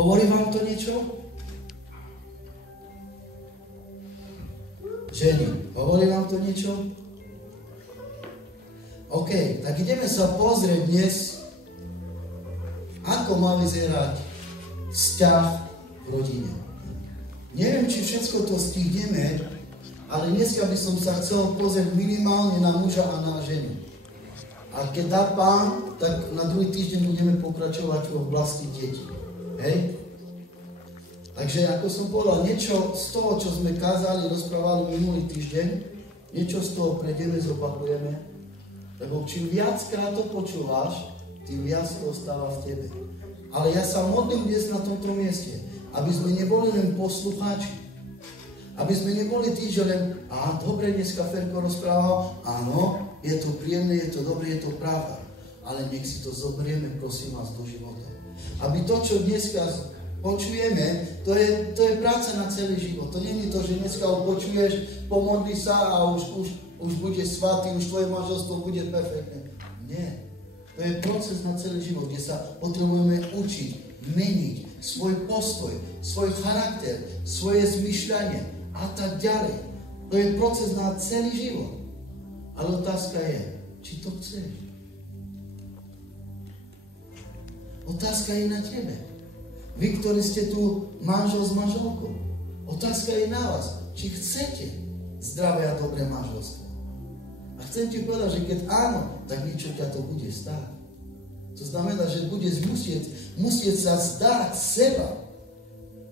Hovorí vám to niečo? Ženy, hovorí vám to niečo? OK, tak ideme sa pozrieť dnes, ako má vyzerať vzťah v rodine. Neviem, či všetko to stihneme, ale dneska by som sa chcel pozrieť minimálne na muža a na ženu. A keď dá Pán, tak na druhý týždeň budeme pokračovať v oblasti detí. Hej? Takže, ako som povedal, niečo z toho, čo sme kázali, rozprávali minulý týždeň, niečo z toho prejdeme, zopakujeme, lebo čím viackrát to počúvaš, tým viac to ostáva v tebe. Ale ja sa modlím dnes na tomto mieste, aby sme neboli len poslucháči, aby sme neboli tí, že len, dobre, dneska Ferko rozprával, áno, je to príjemné, je to dobré, je to pravda, ale nech si to zoberieme, prosím vás, do života. Aby to, čo dneska počujeme, to je práca na celý život. To nie je to, že dneska ho počuješ, pomodli sa a už budeš svatý, už tvoje manželstvo bude perfektné. Nie. To je proces na celý život, kde sa potrebujeme učiť, meniť svoj postoj, svoj charakter, svoje zmyšľanie a tak ďalej. To je proces na celý život. Ale otázka je, či to chceš. Otázka je na tebe. Vy, ktorí ste tu manžel s manželkou. Otázka je na vás, či chcete zdravé a dobré manželstvo. A chcem ti povedať, že keď áno, tak niečo ťa to bude stáť. To znamená, že budeš musieť sa zdáť seba.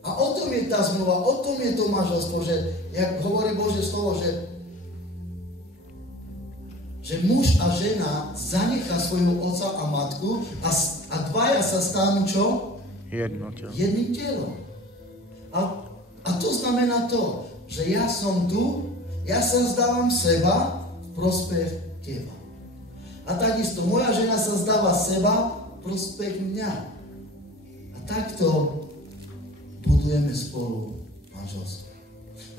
A o tom je tá zmluva, o tom je to manželstvo, že, jak hovorí Božie slovo, že muž a žena zanechá svojho otca a matku a dvaja sa stanú čo? Jedným telom. A to znamená to, že ja som tu, ja sa vzdávam seba v prospech teba. A takisto moja žena sa vzdáva seba v prospech mňa. A takto budujeme spolu manželstvo.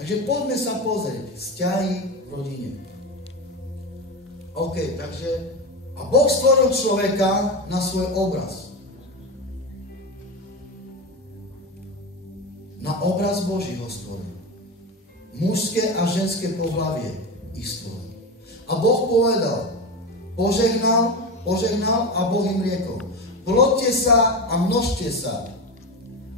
Takže poďme sa pozrieť vzťahy v rodine. OK, takže a Boh stvoril človeka na svoj obraz. Na obraz Boží ho stvoril. Mužské a ženské pohlavie ich stvoril. A Boh povedal, požehnal a Boh im riekol, plodte sa a množte sa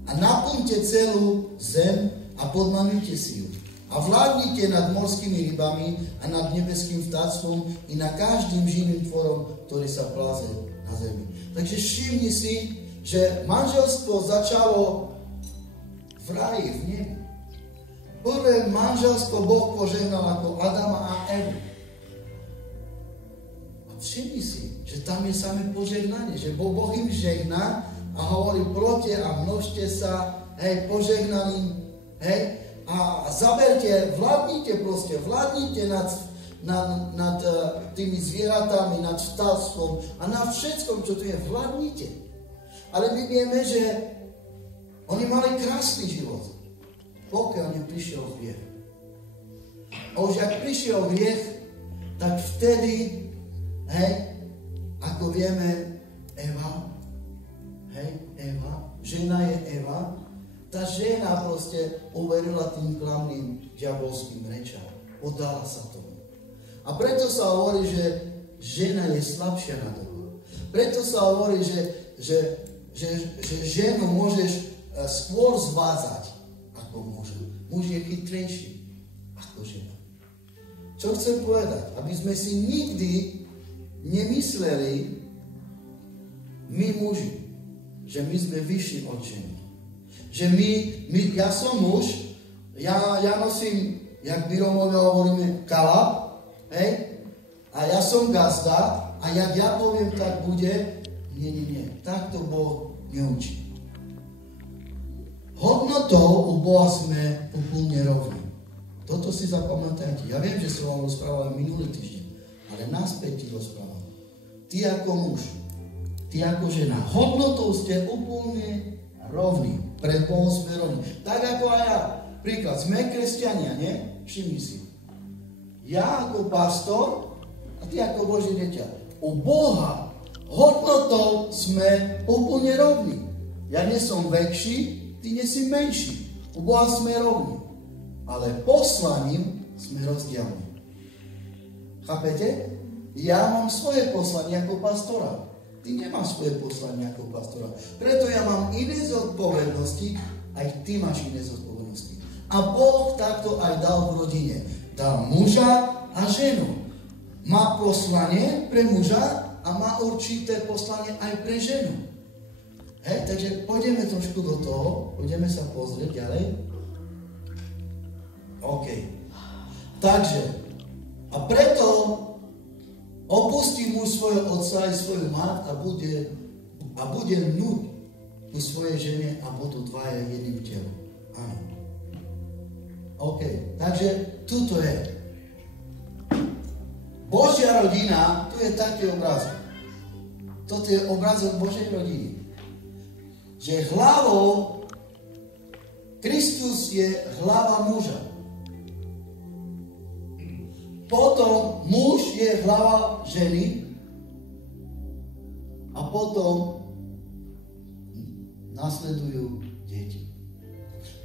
a naplňte celú zem a podmanujte si ju. A vládnite nad morskými rybami a nad nebeským vtáctvom i na každým živým tvorom, ktorý sa pláze na zemi. Takže všimni si, že manželstvo začalo v ráji, v nebi. Prvé manželstvo Boh požehnal ako Adama a Evu. A všimni si, že tam je samé požehnanie, že Boh im žehná a hovorí, plodte a množte sa, hej, požehnal im, hej, a zaberte, vládnite nad tými zvieratami, nad vtáctvom a nad všetkom, čo tu je, vládnite. Ale my vieme, že oni mali krásny život, pokiaľ neprišiel hriech. A už ak prišiel hriech, tak vtedy, hej, ako vieme, Eva, žena je Eva, tá žena proste uverila tým klamným diabolským rečám. Podala sa tomu. A preto sa hovorí, že žena je slabšia na toho. Preto sa hovorí, že ženu môžeš skôr zvádzať ako muža. Muž je chytrejší ako žena. Čo chcem povedať? Aby sme si nikdy nemysleli, my muži, že my sme vyšší od ženy. Že ja som muž, ja nosím, jak my Rómovia hovoríme, kalab, hej, a ja som gazda, a jak ja poviem, tak bude, nie. Tak to Boh neučí. Hodnotou u Boha sme úplne rovní. Toto si zapamätajte. Ja viem, že som vám rozprával minulý týždeň, ale naspäť ti rozprávam. Ty ako muž, ty ako žena, hodnotou ste úplne rovní. Pred Bohom sme rovní. Tak ako aj ja. Príklad, sme kresťania, nie? Všimni si. Ja ako pastor a ty ako Boží dieťa. U Boha hodnotou sme úplne rovní. Ja nie som väčší, ty nie si menší. U Boha sme rovní. Ale poslaním sme rozdielni. Chápete? Ja mám svoje poslanie ako pastora. Ty nemáš svoje poslanie ako pastora. Preto ja mám iné zodpovednosti, aj ty máš iné zodpovednosti. A Boh takto aj dal v rodine. Dal muža a ženu. Má poslanie pre muža a má určité poslanie aj pre ženu. Takže pôjdeme trošku do toho, pôjdeme sa pozrieť ďalej. OK. Takže, a preto opustí muž svojho otca aj svoju mat a bude núť ku svojej žene a budú dvaja jedným telom. Áno. OK, takže tuto je. Božia rodina, tu je taký obrazok. Toto je obrazok Božej rodiny. Že hlavou, Kristus je hlava muža. Potom muž je hlava ženy a potom nasledujú deti.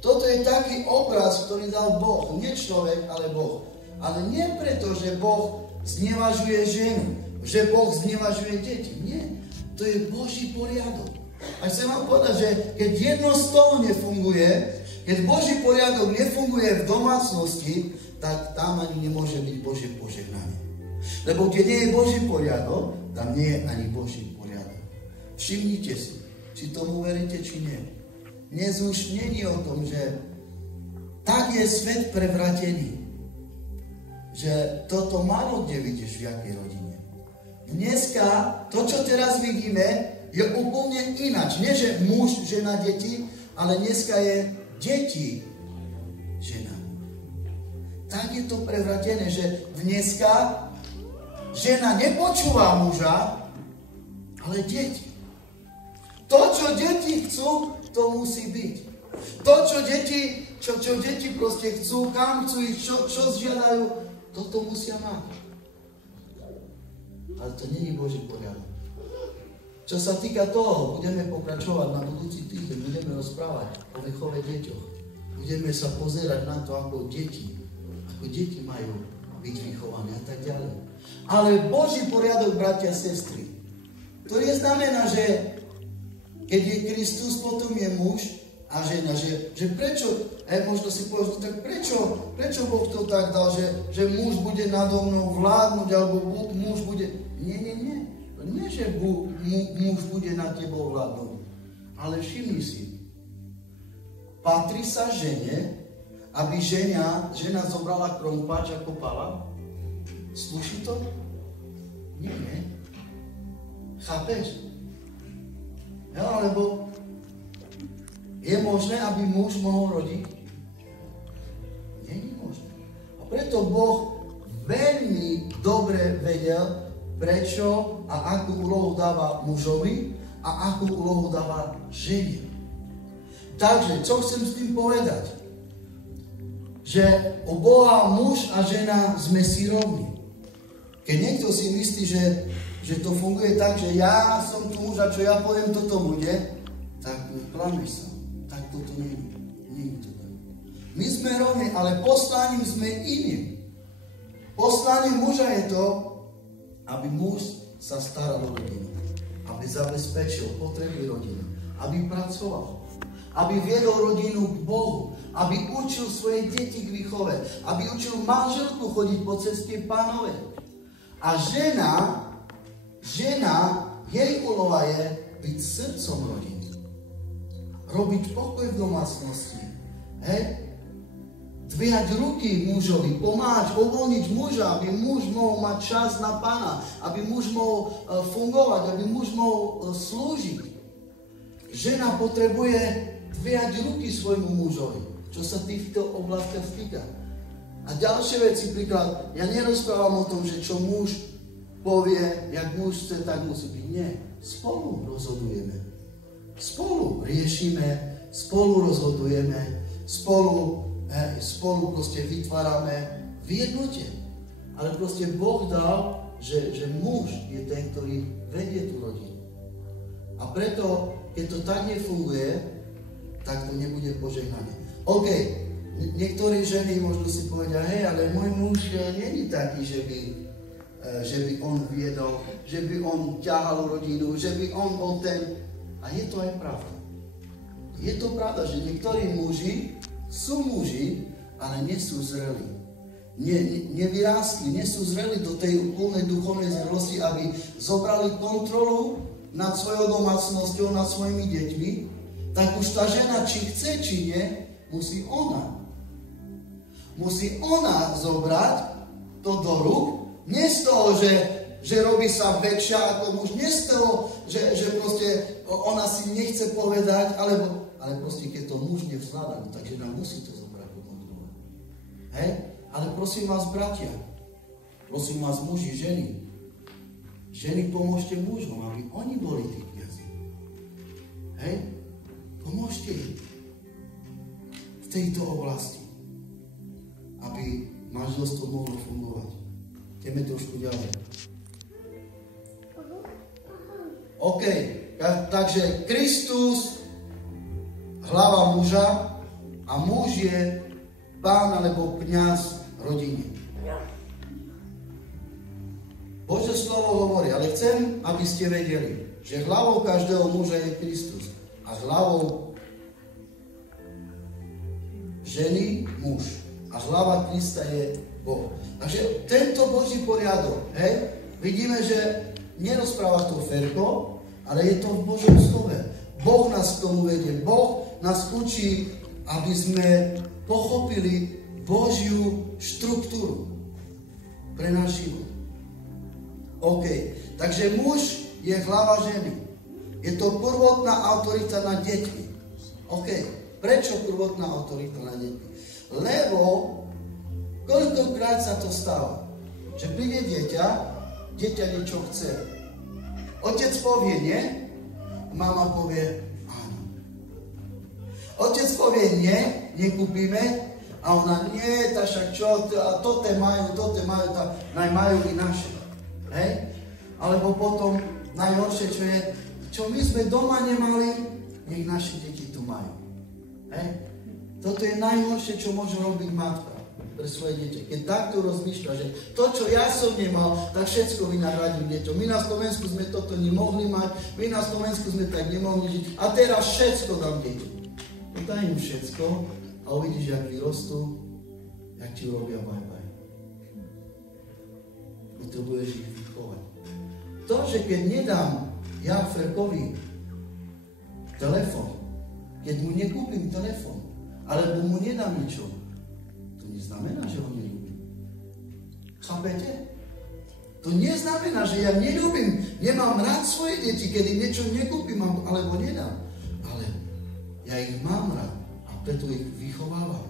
Toto je taký obraz, ktorý dal Boh. Nie človek, ale Boh. Ale nie preto, že Boh znevažuje ženu, že Boh znevažuje deti. Nie. To je Boží poriadok. A chcem vám povedať, že keď jedno z toho nefunguje, keď Boží poriadok nefunguje v domácnosti, tak tam ani nemôže byť Božie požehnanie. Lebo keď nie je Boží poriadok, tam nie je ani Boží poriadok. Všimnite si, či tomu veríte, či nie. Dnes už není o tom, že tak je svet prevratený, že toto málo kde vidíš v jakej rodine. Dneska, to, čo teraz vidíme, je úplne ináč. Nie, že muž, žena, deti, ale dneska je deti, žena. Tak je to prevratené, že dneska žena nepočúva muža, ale deti. To, čo deti chcú, to musí byť. To, čo deti proste chcú, kam chcú ísť, čo žiadajú, toto musia mať. Ale to nie je Boží poriadok. Čo sa týka toho, budeme pokračovať na budúci týždeň, budeme rozprávať o výchove deťoch. Budeme sa pozerať na to, ako deti majú byť vychované a tak ďalej. Ale Boží poriadok, bratia a sestry, to znamená, že keď je Kristus, potom je muž a žena, že prečo, možno si povedať, tak prečo Boh to tak dal, že muž bude nado mnou vládnuť, alebo muž bude... Nie. Nie, že muž bude nad tebou vládnuť. Ale všimni si, patrí sa žene, aby žena zobrala krompáč a kopala? Slúši to? Nie. Chápeš? Lebo je možné, aby muž mohol rodiť? Nie je možné. A preto Boh veľmi dobre vedel, prečo a akú úlohu dáva mužovi a akú úlohu dáva žene. Takže, čo chcem s tým povedať? Že u Boha muž a žena sme si rovní. Keď niekto si myslí, že to funguje tak, že ja som tu muž a čo ja poviem, toto bude, tak klameš sa. Tak toto nie je to tak. My sme rovní, ale poslaním sme iným. Poslaním muža je to, aby muž sa staral o rodinu, aby zabezpečil potreby rodiny, aby pracoval, aby viedol rodinu k Bohu, aby učil svoje deti k výchove, aby učil manželku chodiť po ceste Pánovej. A žena, jej úloha je byť srdcom rodiny, robiť pokoj v domácnosti, dvíhať ruky mužovi, pomáhať, uvoľniť muža, aby muž mohol mať čas na Pána, aby muž mohol fungovať, aby muž mohol slúžiť. Žena potrebuje dvíhať ruky svojmu mužovi, čo sa týchto oblastiach týka. A ďalšie veci, príklad, ja nerozprávam o tom, že čo muž povie, jak muž chce, tak musí byť. Nie, spolu rozhodujeme. Spolu riešime, spolu rozhodujeme, spolu proste vytvárame v jednote. Ale proste Boh dal, že muž je ten, ktorý vedie tú rodinu. A preto, keď to tak nefunguje, tak to nebude požehnanie. OK, niektorí ženy možno si povedia, hej, ale môj muž nie je taký, že by on viedol, že by on ťahal rodinu, že by on bol ten. A je to aj pravda. Je to pravda, že niektorí muži sú muži, ale nie sú zrelí. Nevyrástli, nie sú zreli do tej úplnej duchovnej zrelosti, aby zobrali kontrolu nad svojou domácnosťou, nad svojimi deťmi, tak už tá žena, či chce, či nie, musí ona zobrať to do rúk, nie z toho, že robí sa väčšia ako muž, nie z toho, že proste ona si nechce povedať, ale proste keď to muž nevzláda, tak žena musí to zobrať do kontrolu. Hej? Ale prosím vás, bratia, prosím vás, muži, ženy, pomôžte mužom, aby oni boli tí kňazi. Hej? Pomôžte im v tejto oblasti, aby manželstvo mohlo fungovať. Ideme trošku ďalej. OK, takže Kristus, hlava muža, a muž je pán alebo kňaz rodiny. Božie slovo hovorí, ale chcem, aby ste vedeli, že hlavou každého muža je Kristus a hlavou ženy muž a hlava Krista je Boh. Takže tento Boží poriadok, hej, vidíme, že nerozpráva to Ferko, ale je to v Božom slove. Boh nás k tomu vedie, Boh nás učí, aby sme pochopili Božiu štruktúru pre náš život. OK, takže muž je hlava ženy. Je to prvotná autorita nad deťmi. OK, prečo prvotná autorita nad deťmi? Lebo koľkokrát sa to stáva, že príde dieťa niečo chce. Otec povie nie, mama povie áno. Otec povie nie, nekúpime, a ona nie, tá však čo, tote majú, majú i naše. Hej? Alebo potom najhoršie, čo my sme doma nemali, nech naše deti tu majú. Hej? Toto je najhoršie, čo môže robiť matka pre svoje deti. Keď takto rozmýšľa, že to, čo ja som nemal, tak všetko vynahradím deťom. My na Slovensku sme toto nemohli mať, my na Slovensku sme tak nemohli žiť a teraz všetko dám deťom. Daj im všetko a uvidíš, jak vyrostú, jak ti urobia bye-bye. Potrebuješ ich vychovať. To, že keď nedám ja Ferkovi telefon, keď mu nekúpim telefon, alebo mu nedám niečo, to neznamená, že ho neľúbim. Chápete? To neznamená, že ja neľúbim, nemám rád svoje deti, kedy niečo nekúpim alebo nedám. Ale ja ich mám rád a preto ich vychovávam.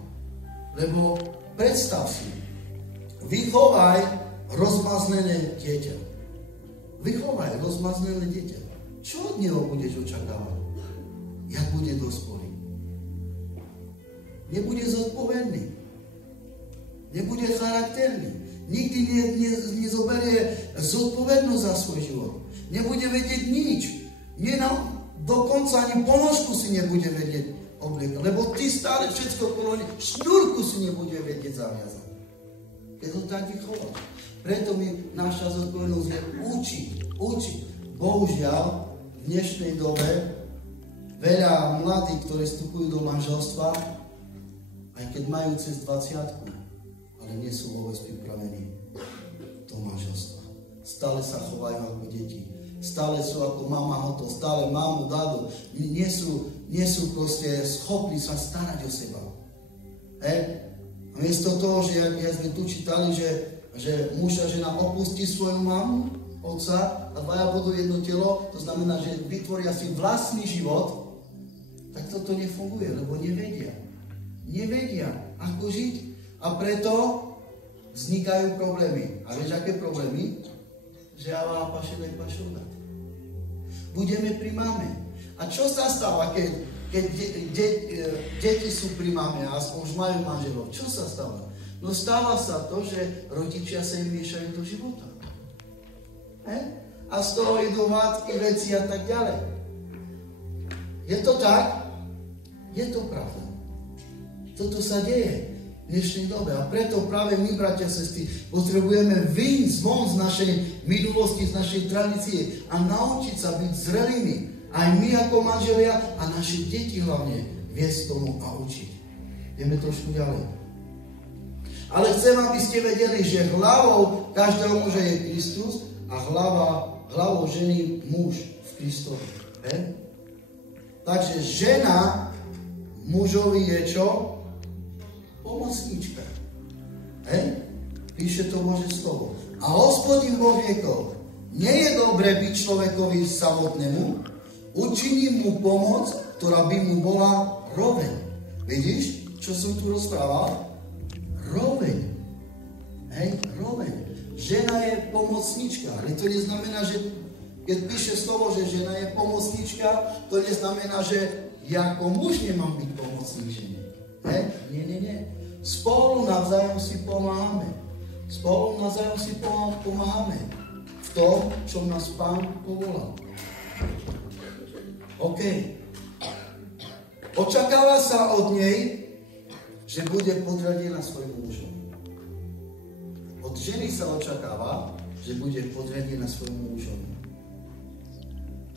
Lebo predstav si, vychovaj rozmazlené dieťa. Vychovaj rozmazlené dieťa. Čo od neho budeš očakávať? Jak bude dospelý? Nebude zodpovedný. Nebude charakterný. Nikdy nezoberie zodpovednosť za svoj život. Nebude vedieť nič. Dokonca ani ponožku si nebude vedieť obliekať. Lebo ty stále všetko šnúrku si nebude vedieť zaviazať. Keď to tak vychová. Preto naša zodpovednosť je učiť. Bohužiaľ, v dnešnej dobe veľa mladých, ktorí vstupujú do manželstva, aj keď majú cez 20, ale nie sú vôbec pripravení do manželstva. Stále sa chovajú ako deti. Stále sú ako mama hoto, stále mamu, dadu. Nie sú proste schopní sa starať o seba. Miesto toho, že jak sme tu čítali, že muž a žena opustí svoju mamu, otca a dvaja budú jedno telo, to znamená, že vytvoria si vlastný život, tak toto nefunguje, lebo nevedia. Nevedia, ako žiť a preto vznikajú problémy. A vieš, aké problémy? Že ja vám pašelej pašovať. Budeme pri mame. A čo sa stáva, keď deti sú pri mame a aspoň už majú manželov? Čo sa stáva? No stáva sa to, že rodičia sa im miešajú do života. A z toho idú hádky, veci a tak ďalej. Je to tak? Je to pravda. Toto sa deje v dnešnej dobe. A preto práve my, bratia a sestry, potrebujeme vyjsť von z našej minulosti, z našej tradície a naučiť sa byť zrelými. Aj my ako manželia a naše deti hlavne viesť tomu a učiť. Ideme trošku ďalej. Ale chcem, aby ste vedeli, že hlavou každého muža je Kristus a hlavou ženy muž v Kristovi. Takže žena mužovi je čo? Pomocníčka. Píše to Božie slovo. A Hospodin Boh riekol, nie je dobré byť človekovi samotnému, učiním mu pomoc, ktorá by mu bola roveň. Vidíš, čo som tu rozprával? Roveň. Roveň. Žena je pomocnička, ale to neznamená, že keď píše slovo, že žena je pomocnička, to neznamená, že ja ako muž nemám byť pomocník žene. Nie. Spolu navzájom si pomáhame. Spolu navzájom si pomáhame v tom, čo nás Pán povolal. OK. Očakáva sa od nej, že bude podriadená svojmu mužom. Od ženy sa očakáva, že bude podriadená svojmu mužom.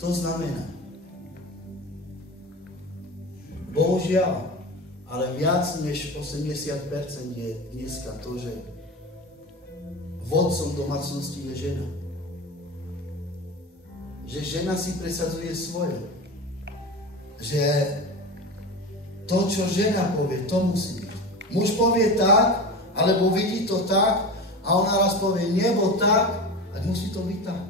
To znamená, bohužiaľ, ale viac než 80% je dneska to, že vodcom domácnosti je žena. Že žena si presadzuje svoje. Že to, čo žena povie, to musí byť. Muž povie tak, alebo vidí to tak, a ona raz povie nebo tak, tak musí to byť tak.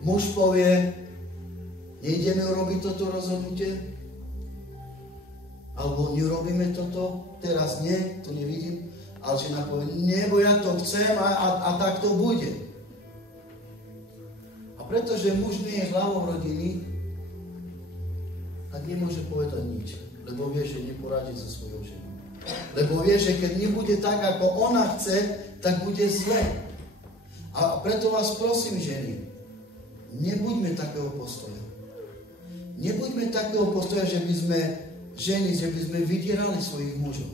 Muž povie, nejdeme urobiť toto rozhodnutie, alebo neurobíme toto, teraz nie, to nevidím, ale žena povie, nebo ja to chcem a tak to bude. A pretože muž nie je hlavou rodiny, tak nemôže povedať nič, lebo vie, že neporadí so svojou ženou. Lebo vie, že keď nebude tak, ako ona chce, tak bude zle. A preto vás prosím, ženy, nebuďme takého postoja. Nebuďme takého postoja, že by sme ženy, že by sme vydierali svojich mužov.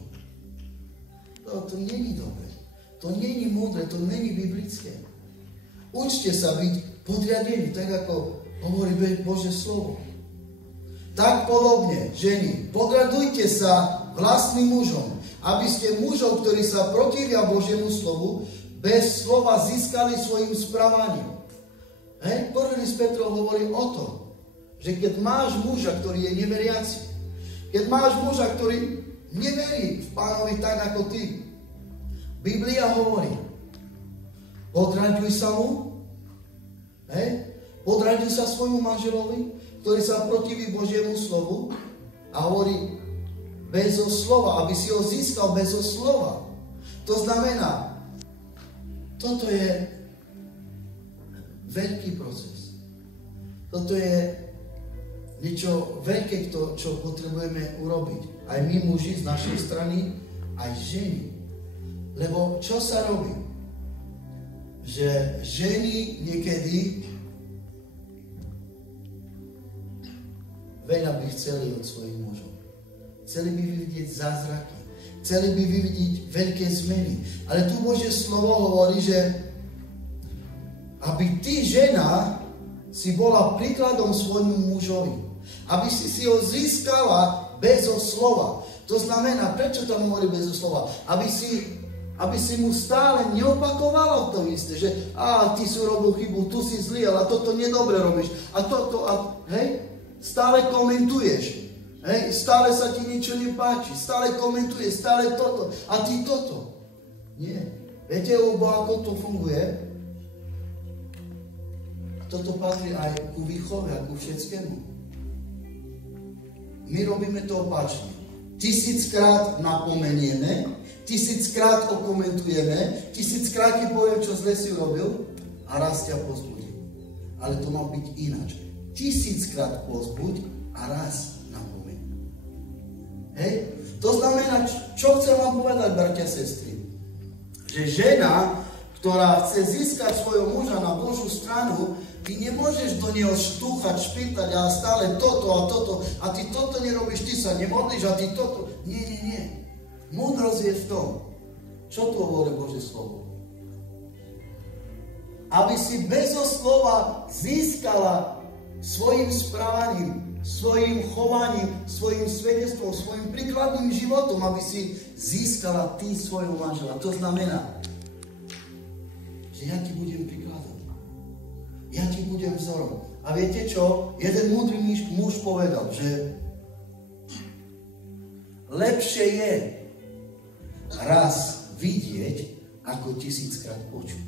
To není dobre. To není múdre, to není biblické. Učte sa byť podriadení, tak ako hovorí Božie slovo. Tak podobne, ženy, podradujte sa vlastným mužom, aby ste mužov, ktorí sa protivia Božiemu slovu, bez slova získali svojim správaním. Prvý list Petrov hovorí o tom, že keď máš muža, ktorý je neveriaci, keď máš muža, ktorý neverí v Pánovi tak ako ty, Biblia hovorí, podraďuj sa mu, podraďuj sa svojmu manželovi, ktorý sa protiví Božiemu slovu a hovorí bezo slova, aby si ho získal bezo slova. To znamená, toto je veľký proces. Toto je niečo veľké, čo potrebujeme urobiť. Aj my muži z našej strany, aj ženy. Lebo čo sa robí? Že ženy niekedy veľa by chceli od svojich mužov. Chceli by vidieť zázraky. Chceli by vidieť veľké zmeny. Ale tu Božie slovo hovorí, že aby ty, žena, si bola príkladom svojmu mužovi. Aby si ho získala bezo slova. To znamená, prečo tam hovorí bezo slova? Aby si mu stále neopakovala to isté, že ty si urobil chybu, tu si zlý, ale toto nedobre robíš. Stále komentuješ. Stále sa ti niečo nepáči. Stále komentuješ, stále toto. A ty toto. Nie. Viete, ako to funguje? Toto patrí aj ku výchove a ku všetkému. My robíme to opačne. 1000-krát napomenieme, 1000-krát okomentujeme, 1000-krát ti poviem, čo zle si urobil a raz ťa pozbudím. Ale to má byť ináč. 1000-krát pozbuď a raz napomeň. To znamená, čo chcem vám povedať, bratia a sestry? Že žena, ktorá chce získať svojho muža na Božiu stranu, ty nemôžeš do neho štúchať, špýtať a stále toto a toto a ty toto nerobíš, ty sa nemodlíš a ty toto. Nie. Múdrosť je v tom. Čo tu hovorí Božie slovo? Aby si bezo slova získala svojim správaním, svojim chovaním, svojim svedectvom, svojim príkladným životom, aby si získala ty svojho manžela. To znamená, že ja ti budem príkladom. Ja ti budem vzorom. A viete čo? Jeden múdry muž povedal, že lepšie je raz vidieť, ako 1000-krát počuť.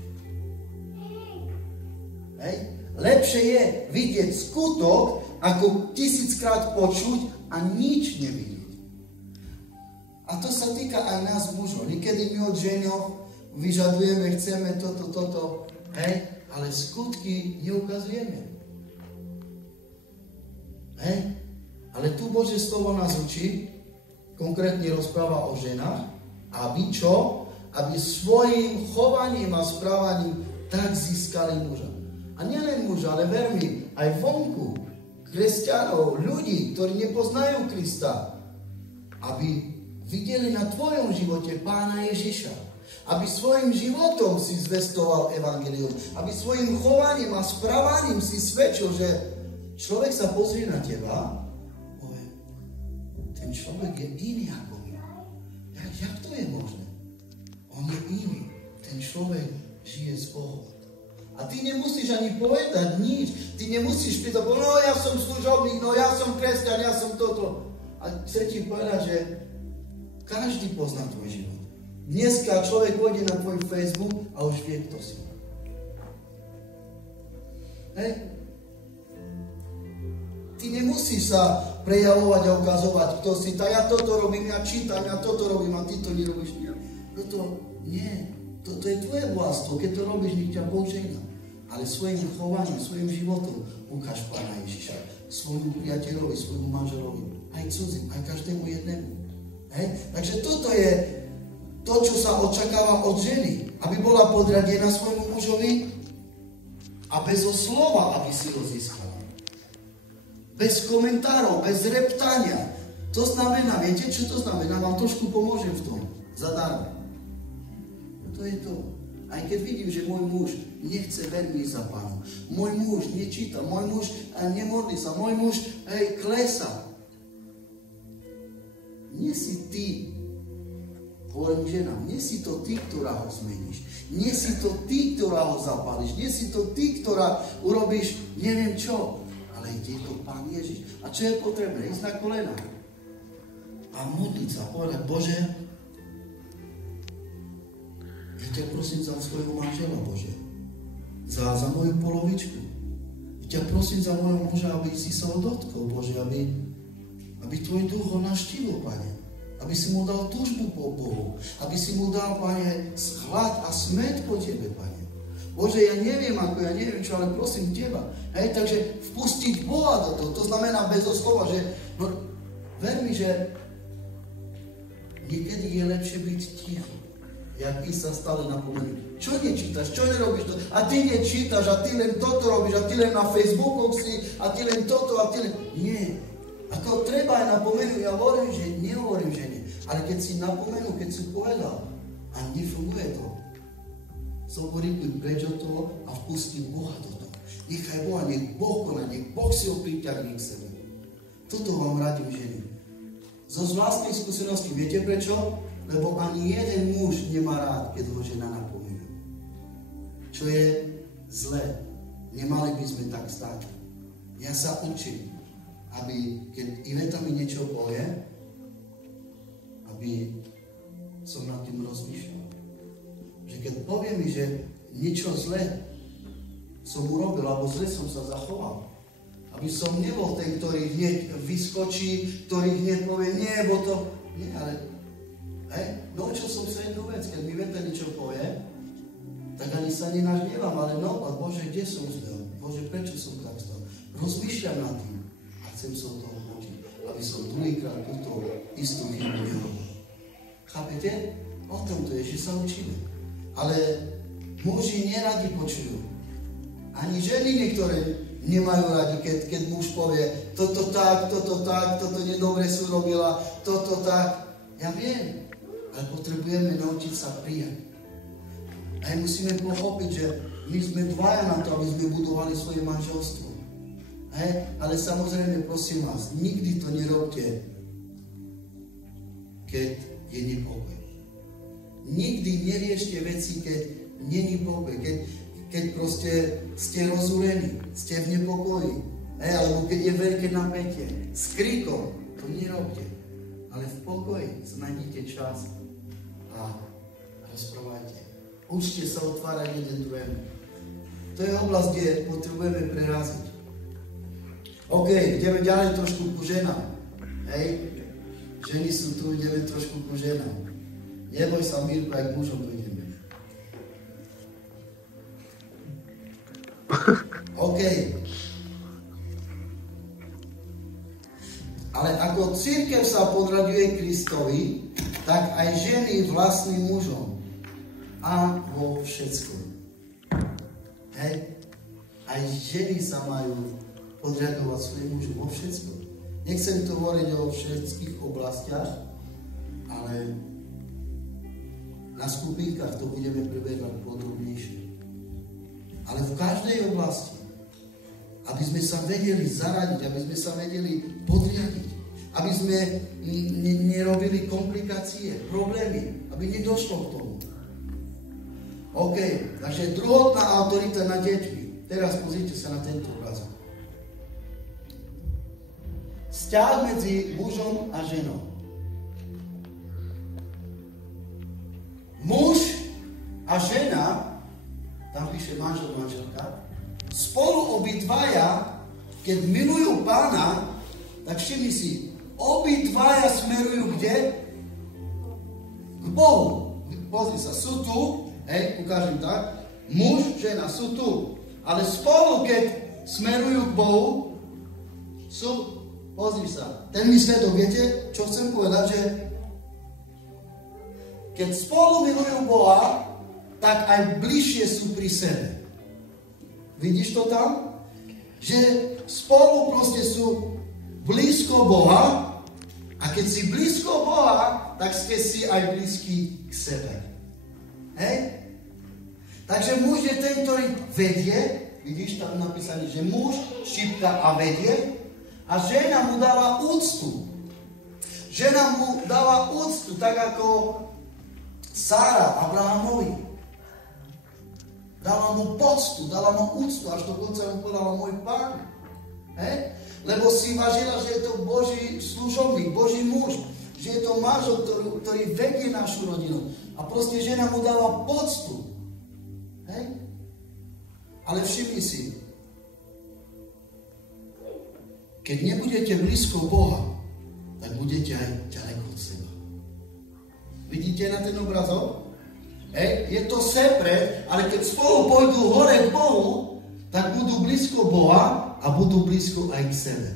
Hej? Lepšie je vidieť skutok, ako 1000-krát počuť a nič nevidieť. A to sa týka aj nás mužov. Niekedy my od ženov vyžadujeme, chceme toto, hej? Ale skutky neukazujeme. Hej? Ale tu Božie slovo nás učí, konkrétne rozpráva o ženách, aby čo? Aby svojim chovaním a správaním tak získali muža. A nielen muža, ale ver mi, aj vonku, kresťanov, ľudí, ktorí nepoznajú Krista, aby videli na tvojom živote Pána Ježiša. Aby svojim životom si zvestoval evanjelium. Aby svojim chovaním a správaním si svedčil, že človek sa pozrie na teba, povie, ten človek je iný ako my. Jak to je možné? On je iný. Ten človek žije s Bohom. A ty nemusíš ani povedať nič. Ty nemusíš pýtať, no ja som služobník, no ja som kresťan, ja som toto. A chcem ti povedať, že každý pozná tvoj život. Dneska človek pôjde na tvoj Facebook a už vie, kto si. Hej? Ty nemusíš sa prejavovať a ukazovať, kto si. Ja toto robím, ja čítam, ja toto robím a ty to nerobíš. Toto nie. Toto je tvoje vlaststvo. Keď to robíš, nech ťa Boh žehná. Ale svojim chovaním, svojim životom ukáž Pána Ježiša. Svojmu priateľovi, svojmu manželovi. Aj cudzím, aj každému jednému. Hej? Takže toto je to, čo sa očakáva od ženy. Aby bola podradená svojmu mužovi a bez slova, aby si ho získala. Bez komentárov, bez reptania. To znamená, viete, čo to znamená? Vám trošku pomôžem v tom. Zadarmo. To je to. Aj keď vidím, že môj muž nechce veľmi za Pánom. Môj muž nečíta, môj muž nemodlí sa, môj muž klesá. Nie si ty, hovorím ženám, nie si to ty, ktorá ho zmeníš. Nie si to ty, ktorá ho zapálíš. Nie si to ty, ktorá urobíš neviem čo. Ale je to Pán Ježiš. A čo je potrebné? Ísť na kolena. A modliť sa. Povedať, Bože, ja ťa prosím za svojho manžela, Bože. Za moju polovičku. Ja ťa prosím za môjho muža, aby si sa ho dotkol, Bože, aby tvoj duch ho navštívil, Pane. Aby si mu dal túžbu po Bohu. Aby si mu dal, Pane, hlad a smäd po Tebe, Pane. Bože, ja neviem ako, ja neviem čo, ale prosím Teba. Hej, takže vpustiť Boha do toho, to znamená bez slova, že ver mi, že niekedy je lepšie byť ticho. Jak ty sa stále napomenúť. Čo nečítaš, čo nerobíš to? A ty nečítaš, a ty len toto robíš, a ty len na Facebooku si, a ty len toto, a ty len... Nie. Ako treba aj napomenúť, ja hovorím, že nehovorím, že nie. Ale keď si napomenú, keď si povedal, a nefunguje to, zoborikuj preč od toho a vpustiť Boha do toho. Nechaj Boha, nech Boh koná, nech Boh si ho priťahne k sebe. Toto vám radím, ženy. Zo vlastnej skúsenosti, viete prečo? Lebo ani jeden muž nemá rád, keď ho žena napomína. Čo je zlé. Nemali by sme tak stať. Ja sa učím, aby keď Iveta mi niečo povie, aby som nad tým rozmýšľal. Že keď povie mi, že niečo zlé som urobil, alebo zle som sa zachoval, aby som nebol ten, ktorý hneď vyskočí, ktorý hneď povie, nie, bo to... Nie, ale... Naučil som sa jednu vec, keď mi Iveta niečo povie, tak ani sa nenažnievam, ale naopak, Bože, kde som zdel? Bože, prečo som tak stal? Rozmýšľam nad tým a chcem sa od toho učiť, aby som druhýkrát túto istú chybu nerobil. Chápete? O tom to je, že sa učíme. Ale muži neradi počujú. Ani ženy niektoré nemajú radi, keď muž povie toto tak, toto nedobre sú robila, toto tak. Ja viem, ale potrebujeme naučiť sa prijať. A musíme pochopiť, že my sme dvaja na to, aby sme budovali svoje manželstvo. Ale samozrejme, prosím vás, nikdy to nerobte, keď je nepokoj. Nikdy neriešte veci, keď není pokoj, keď proste ste rozúrení, ste v nepokoji, alebo keď je veľké napätie, s krikom, to nerobte. Ale v pokoji nájdite čas a rozprávajte. Učte sa otvárať jeden druhému. To je oblasť, kde potrebujeme preraziť. OK, ideme ďalej trošku ku ženám. Ženy sú tu, ideme trošku ku ženám. Neboj sa, Mirko, aj k mužom dojdeme. OK. Ale ako cirkev sa podľaďuje Kristovi, tak aj ženy vlastným mužom. A vo všetkom. Aj ženy sa majú podriadovať svojim mužom vo všetkom. Nechcem to hovoriť o všetkých oblastiach, ale na skupinkách to budeme preberať podrobnejšie. Ale v každej oblasti, aby sme sa vedeli zaradiť, aby sme sa vedeli podriadiť, aby sme nerobili komplikácie, problémy, aby nedošlo k tomu. OK, takže druhotná autorita nad deťmi. Teraz pozrite sa na tento obrazok. Vzťah medzi mužom a ženou. Muž a žena, tam píše manžel, manželka, spolu obidvaja, keď milujú Pána, tak všimni si, obidvaja smerujú kde? K Bohu. Pozri sa, sú tu, ukážem tak, muž, žena sú tu, ale spolu, keď smerujú k Bohu, sú, pozri sa, ten výsledok, viete, čo chcem povedať, že keď spolu milujú Boha, tak aj bližšie sú pri sebe. Vidíš to tam? Že spolu proste sú blízko Boha a keď si blízko Boha, tak ste si aj blízky k sebe. Takže muž je ten, ktorý vedie, vidíš tam napísané, že muž šípka a vedie a žena mu dáva úctu. Žena mu dáva úctu, tak ako Sára Abrahamovi. Dala mu poctu, dala mu úctu, až dokonca mu povedala môj Pán. Lebo si vážila, že je to Boží služobník, Boží muž, že je to manžel, ktorý vedie našu rodinu. A proste žena mu dáva poctu. Ale všimni si, keď nebudete blízko Boha, tak budete aj ďaleko od seba. Vidíte na ten obrazok? Je to sepre, ale keď spolu pôjdu hore k Bohu, tak budú blízko Boha a budú blízko aj k sebe.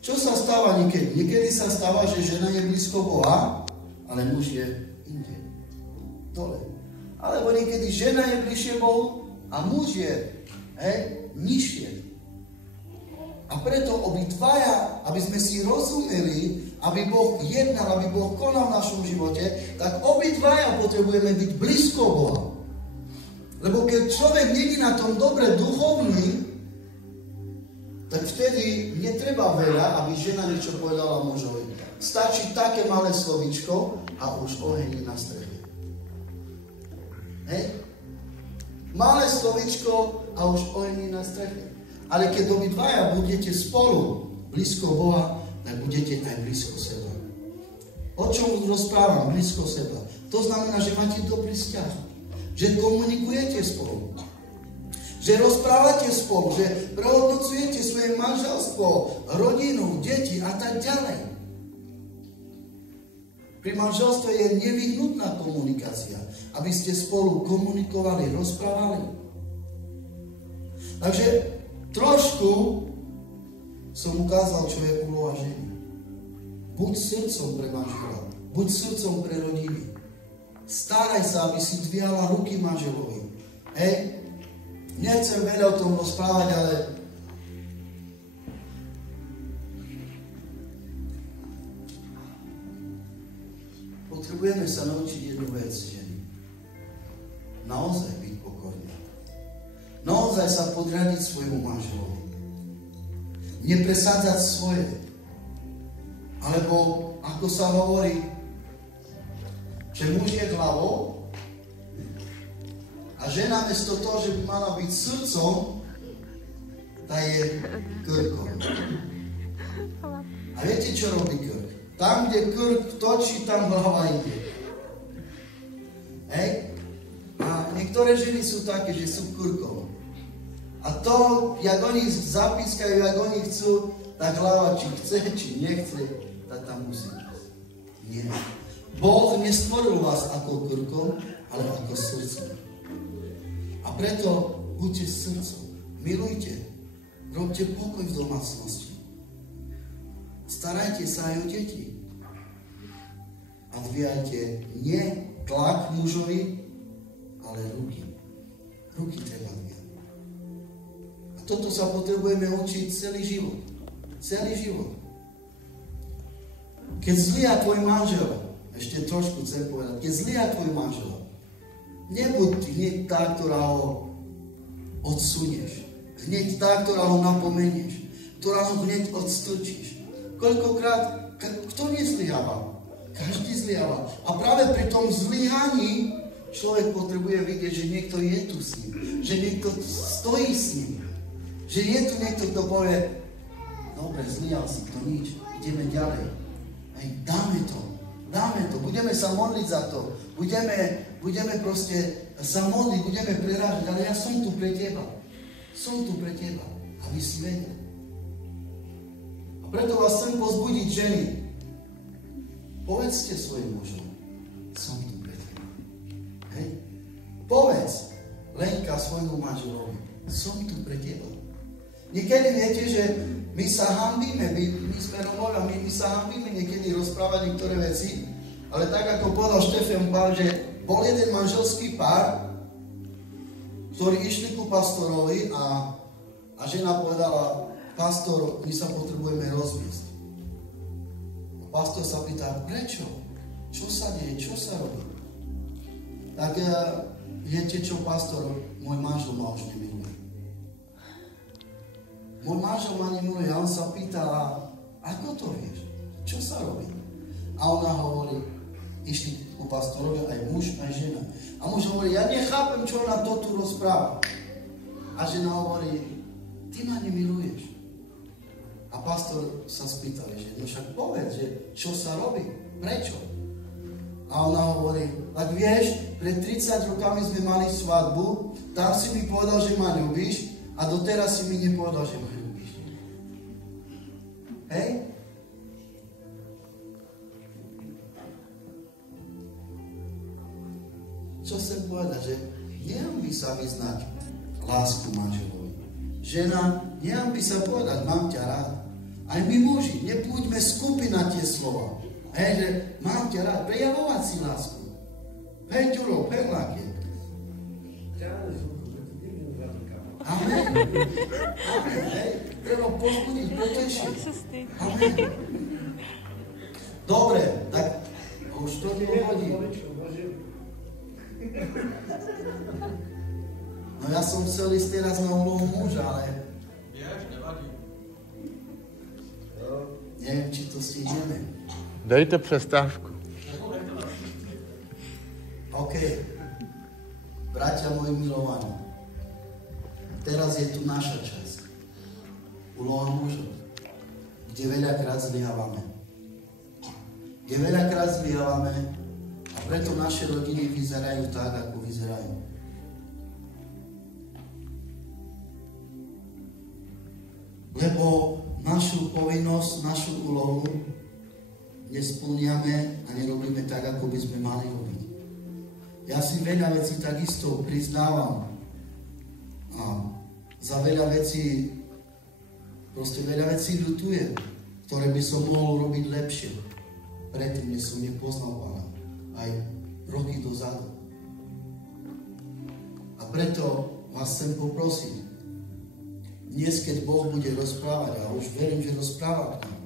Čo sa stáva niekedy? Niekedy sa stáva, že žena je blízko Boha, ale muž je inde. Dole. Alebo niekedy žena je bližšie Bohu a muž je nižšie. A preto obidvaja, aby sme si rozumeli, aby Boh jednal, aby Boh konal v našom živote, tak obidvaja potrebujeme byť blízko Boha. Lebo keď človek není na tom dobre duchovný, tak vtedy netreba veľa, aby žena niečo povedala mužovi. Stačí také malé slovíčko a už oheň je na streche. Malé slovíčko a už oheň je na streche. Ale keď obidvaja budete spolu blízko Boha, tak budete aj blízko seba. O čom rozprávam? Blízko seba. To znamená, že máte dobrý vzťah. Že komunikujete spolu. Že rozprávate spolu. Že prehodnocujete svoje manželstvo, rodinu, deti a tak ďalej. Pri manželstve je nevyhnutná komunikácia. Aby ste spolu komunikovali, rozprávali. Takže trošku som ukázal, čo je úloha ženy. Buď srdcom pre manžela, buď srdcom pre rodiny. Staraj sa, aby si dvíhala ruky manželovi. Hej? Nechcem veľa o tom rozprávať, ale potrebujeme sa naučiť jednu vec, ženy. Naozaj byť pokorný. Naozaj sa podriadiť svojmu manželovi. Nepresádzať svoje. Alebo, ako sa hovorí, že muž je hlavou a žena mesto toho, že by mala byť srdcom, tá je krkom. A viete, čo robí krk? Tam, kde krk točí, tam hlava ide. Hej? A niektoré ženy sú také, že sú krkom. A to, jak oni zapískajú, jak oni chcú, tak hlava, či chce, či nechce, tak tam musí ísť. Nie. Boh nestvoril vás ako krkom, ale ako srdcom. A preto buďte srdcom. Milujte. Robte pokoj v domácnosti. Starajte sa aj o deti. A dvíjajte nie tlak mužovi, ale ruky. Ruky treba dvíjať. A toto sa potrebujeme učiť celý život. Celý život. Keď zlyhá tvoj manžel, ešte trošku chcem povedať, keď zlyhá tvoj manžel, nebuď hneď tá, ktorá ho odsunieš. Hneď tá, ktorá ho napomenieš. Ktorá ho hneď odstrčíš. Koľkokrát, kto nezlyháva? Každý zlyháva. A práve pri tom zlyhaní človek potrebuje vidieť, že niekto je tu s ním. Že niekto stojí s ním. Že je tu niekto, kto povie, dobre, zlyhal si, to nič, ideme ďalej. Hej, dáme to. Budeme sa modliť za to. Budeme proste sa modliť, budeme prerážať, ale ja som tu pre teba. Som tu pre teba, aby si vedel. A preto vás chcem pozbudiť, ženy. Povedzte svojim mužom, som tu pre teba. Hej? Povedz, Lenka, svojmu manželovi, som tu pre teba. Niekedy viete, že my sa hanbíme, my sme Romovia, my sa hanbíme niekedy rozprávať niektoré veci, ale tak ako povedal Štefan Pál, že bol jeden manželský pár, ktorí išli ku pastorovi a žena povedala, pastor, my sa potrebujeme rozviesť. A pastor sa pýta, prečo? Čo sa deje? Čo sa robí? Tak viete čo, pastor, môj manžel ma už nemiluje. Môj manžel ma nemiluje a on sa pýta, ako to vieš? Čo sa robí? A ona hovorí, išli ku pastorovi aj muž, aj žena. A muž hovorí, ja nechápem, čo ona to tu rozpráva. A žena hovorí, ty ma nemiluješ. A pastor sa spýtal, že no však povedz, že čo sa robí, prečo? A ona hovorí, tak vieš, pred 30 rokami sme mali svadbu, tam si mi povedal, že ma ľúbiš a doteraz si mi nepovedal, že ma ľúbiš. Hej? Čo chcem povedať, že nehanbí sa vyznať lásku manželovi. Žena, nehanbí sa povedať, mám ťa rád. Aj my muži, nebuďme skúpi na tie slova. Hej, že mám ťa rád, prejavovať si lásku. Hej, Ďuro, perlákie. Amen. Amen, hej. Treba pozbudiť, potešiť. Amen. Dobre, tak už to nehodí. No ja som chcel ísť teraz na úlohu muža, ale neviem, či to stihneme. Dejte přestávku. OK. Bratia moji milovaní, teraz je tu naša časť. Úloha mužov, kde veľakrát zlyhávame. A preto naše rodiny vyzerajú tak, ako vyzerajú. Lebo našu povinnosť, našu úlohu nesplňame a nerobíme tak, ako by sme mali robiť. Ja si veľa vecí takisto priznávam a za veľa vecí ľutujem, ktoré by som mohol robiť lepšie. Predtým, než som nepoznal Pána. Aj roky dozadu. A preto vás chcem poprosiť, dnes, keď Boh bude rozprávať, a už verím, že rozpráva k nám,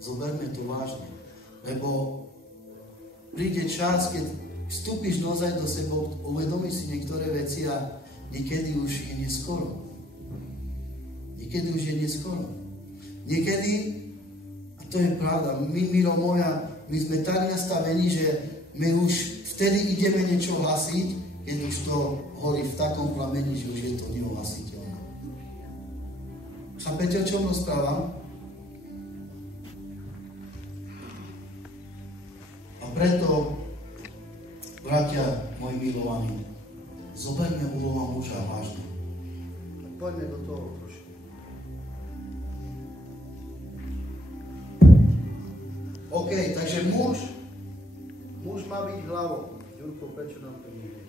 zoberme to vážne. Lebo príde čas, keď vstúpiš naozaj do seba, uvedomíš si niektoré veci a niekedy už je neskoro. Niekedy už je neskoro. Niekedy, a to je pravda, my, Miro moja, my sme tak nastavení, že my už vtedy ideme niečo hasiť, keď už to horí v takom plameni, že už je to neuhasiteľné. Chápete, o čom rozprávam? A preto, bratia moji milovaní, zoberme úloha muža vážne. Poďme do toho trošku. OK, takže muž má byť hlavou. Ďurko, prečo nám to nie je?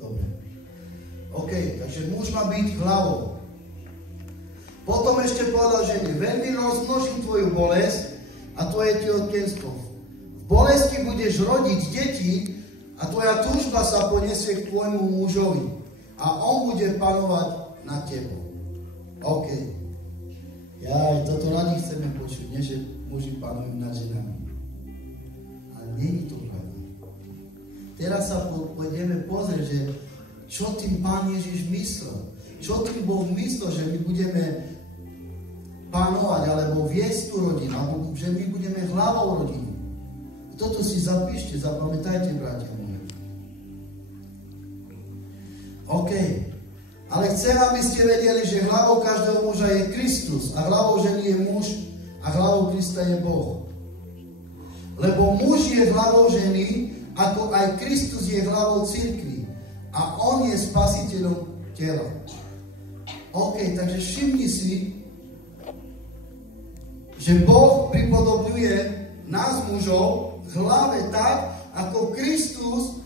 Dobre. OK, takže muž má byť hlavou. Potom ešte povedal žene, veľmi rozmnožím tvoju bolesť a tvoje tehotenstvo. V bolesti budeš rodiť deti a tvoja túžba sa poniesie k tvojmu mužovi a on bude panovať nad tebou. OK. Toto radi chceme počuť, nie že muži panujú nad ženami. Ale nie je to pravda. Teraz sa pôjdeme pozrieť, že čo tým Pán Ježiš myslel. Čo tým Boh myslel, že my budeme panovať, alebo viesť tú rodinu, alebo že my budeme hlavou rodiny. Toto si zapíšte, zapamätajte, bratia moji. OK. Ale chcem, aby ste vedeli, že hlavou každého muža je Kristus a hlavou ženy je muž a hlavou Krista je Boh. Lebo muž je hlavou ženy, ako aj Kristus je hlavou cirkvi a on je spasiteľom tela. OK, takže všimni si, že Boh pripodobňuje nás mužov v hlave tak, ako Kristus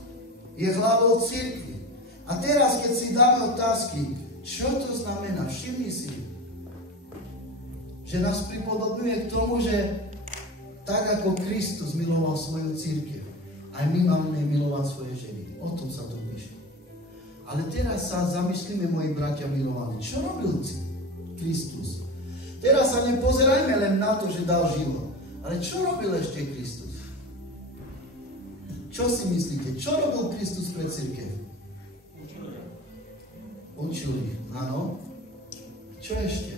je hlavou cirkvi. A teraz, keď si dáme otázky, čo to znamená? Všimni si, že nás pripodobňuje k tomu, že tak ako Kristus miloval svoju cirkev, aj my máme milovať svoje ženy. O tom sa to píše. Ale teraz sa zamyslíme, moji bratia milovaní, čo robil Kristus? Teraz sa nepozerajme len na to, že dal život. Ale čo robil ešte Kristus? Čo si myslíte? Čo robil Kristus pre cirkev? Učil ich, áno. Čo ešte?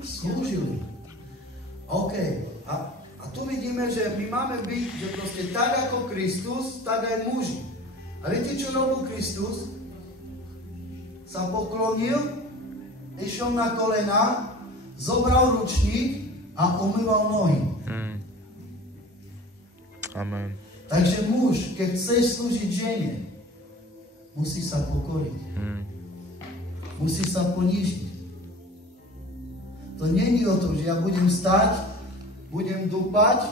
Slúžili. OK. A tu vidíme, že my máme byť, že proste tak ako Kristus, tak aj muži. A viete, čo robil Kristus? Sa poklonil, išiel na kolena, zobral ručník a umýval nohy. Amen. Takže muž, keď chceš slúžiť žene, musí sa pokoriť. Musí sa ponížiť. To není o tom, že ja budem stať, budem dúpať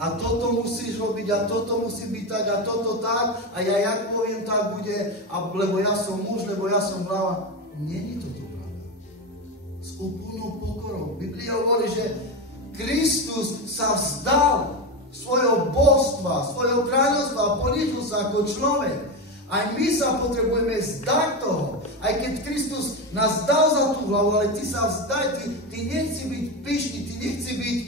a toto musíš robiť a toto musí byť tak a toto tak a ja jak poviem, tak bude, lebo ja som muž, lebo ja som hlava. Není toto pravda. S úplnou pokorou. Biblia hovorí, že Kristus sa vzdal svojho božstva, svojho kráľovstva a ponížil sa ako človek. Aj my sa potrebujeme vzdať toho. Aj keď Kristus nás dal za tú hlavu, ale ty sa vzdaj, ty nechci byť pyšný, ty nechci byť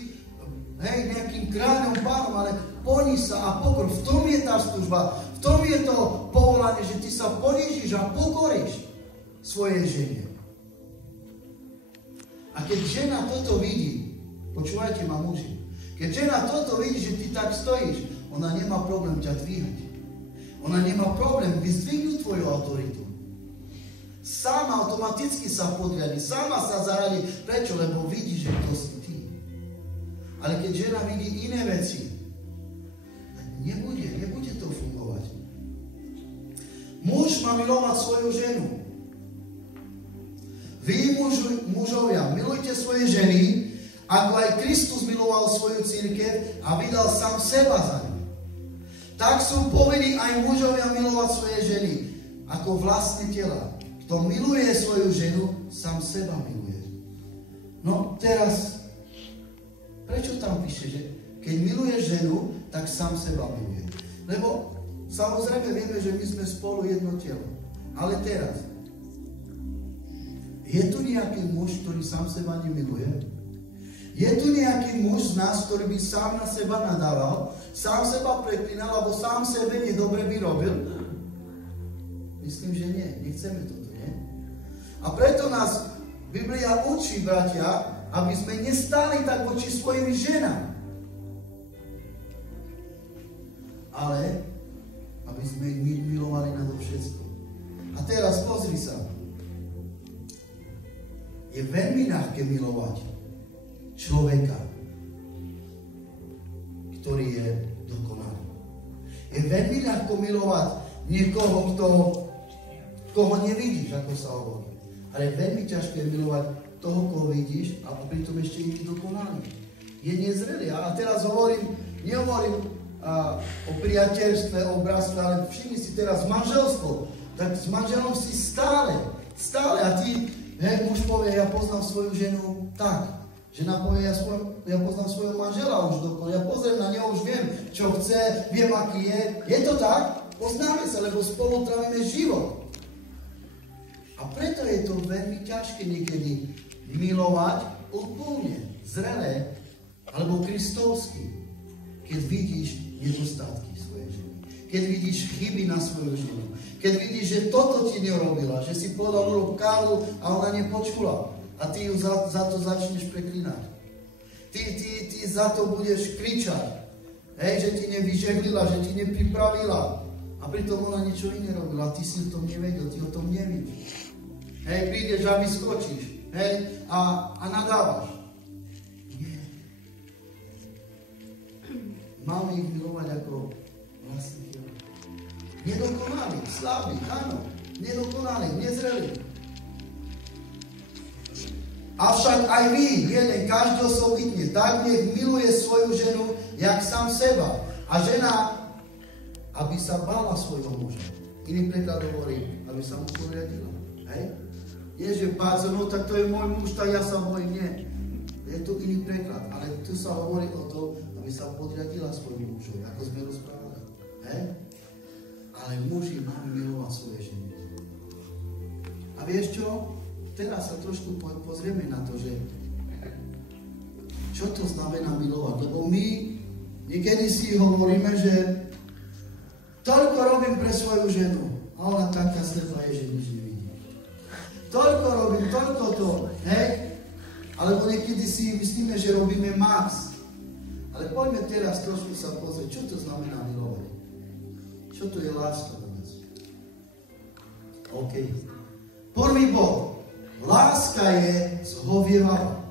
nejakým kráľom, pánom, ale poníž sa a pokor. V tom je tá služba, v tom je to povolanie, že ty sa ponížiš a pokoríš svojej žene. A keď žena toto vidí, počúvajte ma muži, keď žena toto vidí, že ty tak stojíš, ona nemá problém ťa dvíhať. Ona nemá problém vyzdvihnúť tvoju autoritu. Sama automaticky sa podriadi, sama sa zaradí. Prečo? Lebo vidí, že to si ty. Ale keď žena vidí iné veci, nebude to fungovať. Muž má milovať svoju ženu. Vy mužovia, milujte svoje ženy, ako aj Kristus miloval svoju cirkev a vydal sám seba za ňu. Tak sú povinní aj mužovia milovať svoje ženy, ako vlastné tela. Kto miluje svoju ženu, sám seba miluje. No teraz, prečo tam píše, že keď miluje ženu, tak sám seba miluje? Lebo samozrejme vieme, že my sme spolu jedno telo. Ale teraz, je tu nejaký muž, ktorý sám seba nemiluje? Je tu nejaký muž z nás, ktorý by sám na seba nadával, sám seba preklínal, alebo sám sebe nedobre vyrobil? Myslím, že nie. Nechceme toto, nie? A preto nás Biblia učí, bratia, aby sme nestáli tak voči svojim ženám. Ale aby sme ich milovali nado všetko. A teraz pozri sa. Je veľmi ľahké milovať človeka, ktorý je dokonalý. Je veľmi ľahko milovať niekoho, koho nevidíš, ako sa hovorí. Ale je veľmi ťažké milovať toho, koho vidíš a pritom ešte je dokonalý. Je nezrelý. A teraz nehovorím o priateľstve, o bratstve, ale všimni si teraz manželstvo. Tak s manželom si stále. A ty, muž povie, ja poznám svoju ženu tak. Žena povie, ja poznám svojho manžela už dokonale, ja pozriem na neho, už viem, čo chce, viem, aký je. Je to tak? Poznáme sa, lebo spolu trávime život. A preto je to veľmi ťažké niekedy milovať úplne, zrelé, alebo kristovsky, keď vidíš nedostatky svojej ženy. Keď vidíš chyby na svoju ženu. Keď vidíš, že toto ti nerobila, že si povedal mu kávu a ona nepočula. A ty ju za to začneš preklínať. Ty za to budeš kričať. Že ti nevyžehlila, že ti nepripravila. A pritom ona niečo iné robila. Ty si o tom nevedel, ty o tom nevíš. Prídeš a vyskočíš. A nadávaš. Nie. Máme ich milovať ako vlastne telo. Nedokonalý, slabý, áno. Nedokonalý, nezrelý. Avšak aj vy, jeden, každý osobitne, tak nech miluje svoju ženu, jak sám seba. A žena, aby sa bála svojho muža. Iný preklad hovorí, aby sa mu podriadila. Nie, že páč, no tak to je môj muž, tak ja sa bojím, nie. Je tu iný preklad, ale tu sa hovorí o tom, aby sa podriadila svojmu mužovi, ako sme rozprávali. Ale muži máme milovať svoje ženy. A vieš čo? Teraz sa trošku pozrieme na to, že čo to znamená milovať. Lebo my niekedy si hovoríme, že toľko robím pre svoju ženu. A ona taká slepá je, že nič nevidí. Toľko robím, toľko to. Alebo niekedy si myslíme, že robíme max. Ale poďme teraz trošku sa pozrieť, čo to znamená milovať. Čo to je láska do nás. OK. Prvý bod. Láska je zhovievavá.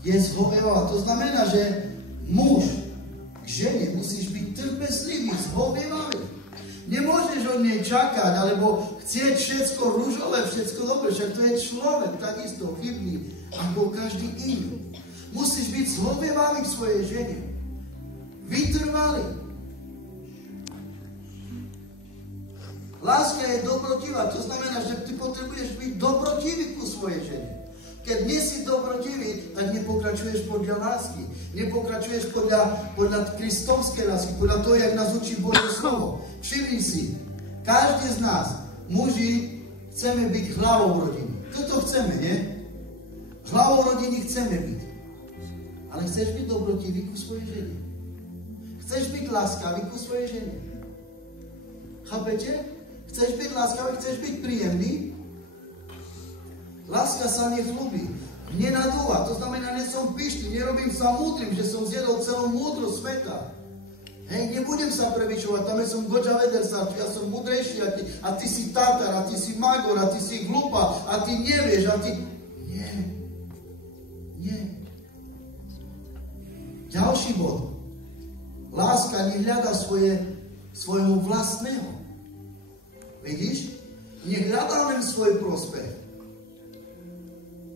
Je zhovievavá. To znamená, že muž k žene musíš byť trpezlivý, zhovievavý. Nemôžeš od nej čakať, alebo chcieť všetko ružové, všetko dobre. Však to je človek, takisto chybný, ako každý iný. Musíš byť zhovievavý k svojej žene. Vytrvalý. Láska je dobrotivá, to znamená, že ty potrebuješ byť dobrotivý ku svojej žene. Keď nie si dobrotivý, tak nepokračuješ podľa lásky. Nepokračuješ podľa kristovskej lásky, podľa toho, jak nás učí Božie slovo. Všimni si, každý z nás, muži, chceme byť hlavou rodiny. Toto chceme, nie? Hlavou rodiny chceme byť. Ale chceš byť dobrotivý ku svojej žene. Chceš byť láskavý ku svojej žene. Chápete? Chceš byť láskavý, chceš byť príjemný? Láska sa nechlubí, nenadúva. To znamená, že som pyšný, nerobím sa múdrym, že som zjedol celú múdrosť sveta. Nebudem sa prevyšovať, tam som Goďa Vedersa, ja som múdrejší a ty si Tatar, a ty si Magor, a ty si hlupa, a ty nevieš, a ty... Nie. Ďalší bod. Láska nehľada svojho vlastného. Vidíš? nehľadáme svoj prospech.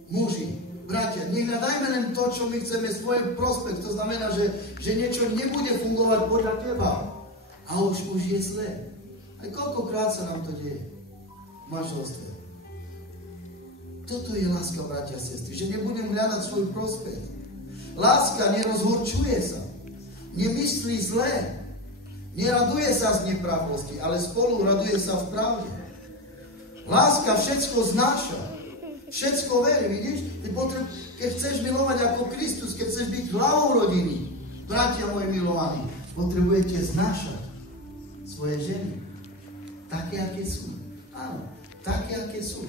Muži, bratia, nehľadajme len to, čo my chceme, svoj prospech. To znamená, že niečo nebude fungovať podľa teba. A už je zle. Aj koľkokrát sa nám to deje v manželstve. Toto je láska, bratia a sestry, že nebudem hľadať svoj prospech. Láska nerozhorčuje sa, nemyslí zle, neraduje sa z nepravosti, ale spolu raduje sa v pravde. Láska všetko znáša, všetko verí, vidíš? Keď chceš milovať ako Kristus, keď chceš byť hlavou rodiny, bratia moji milovaní, potrebujete znášať svoje ženy, také, aké sú. Áno, také, aké sú.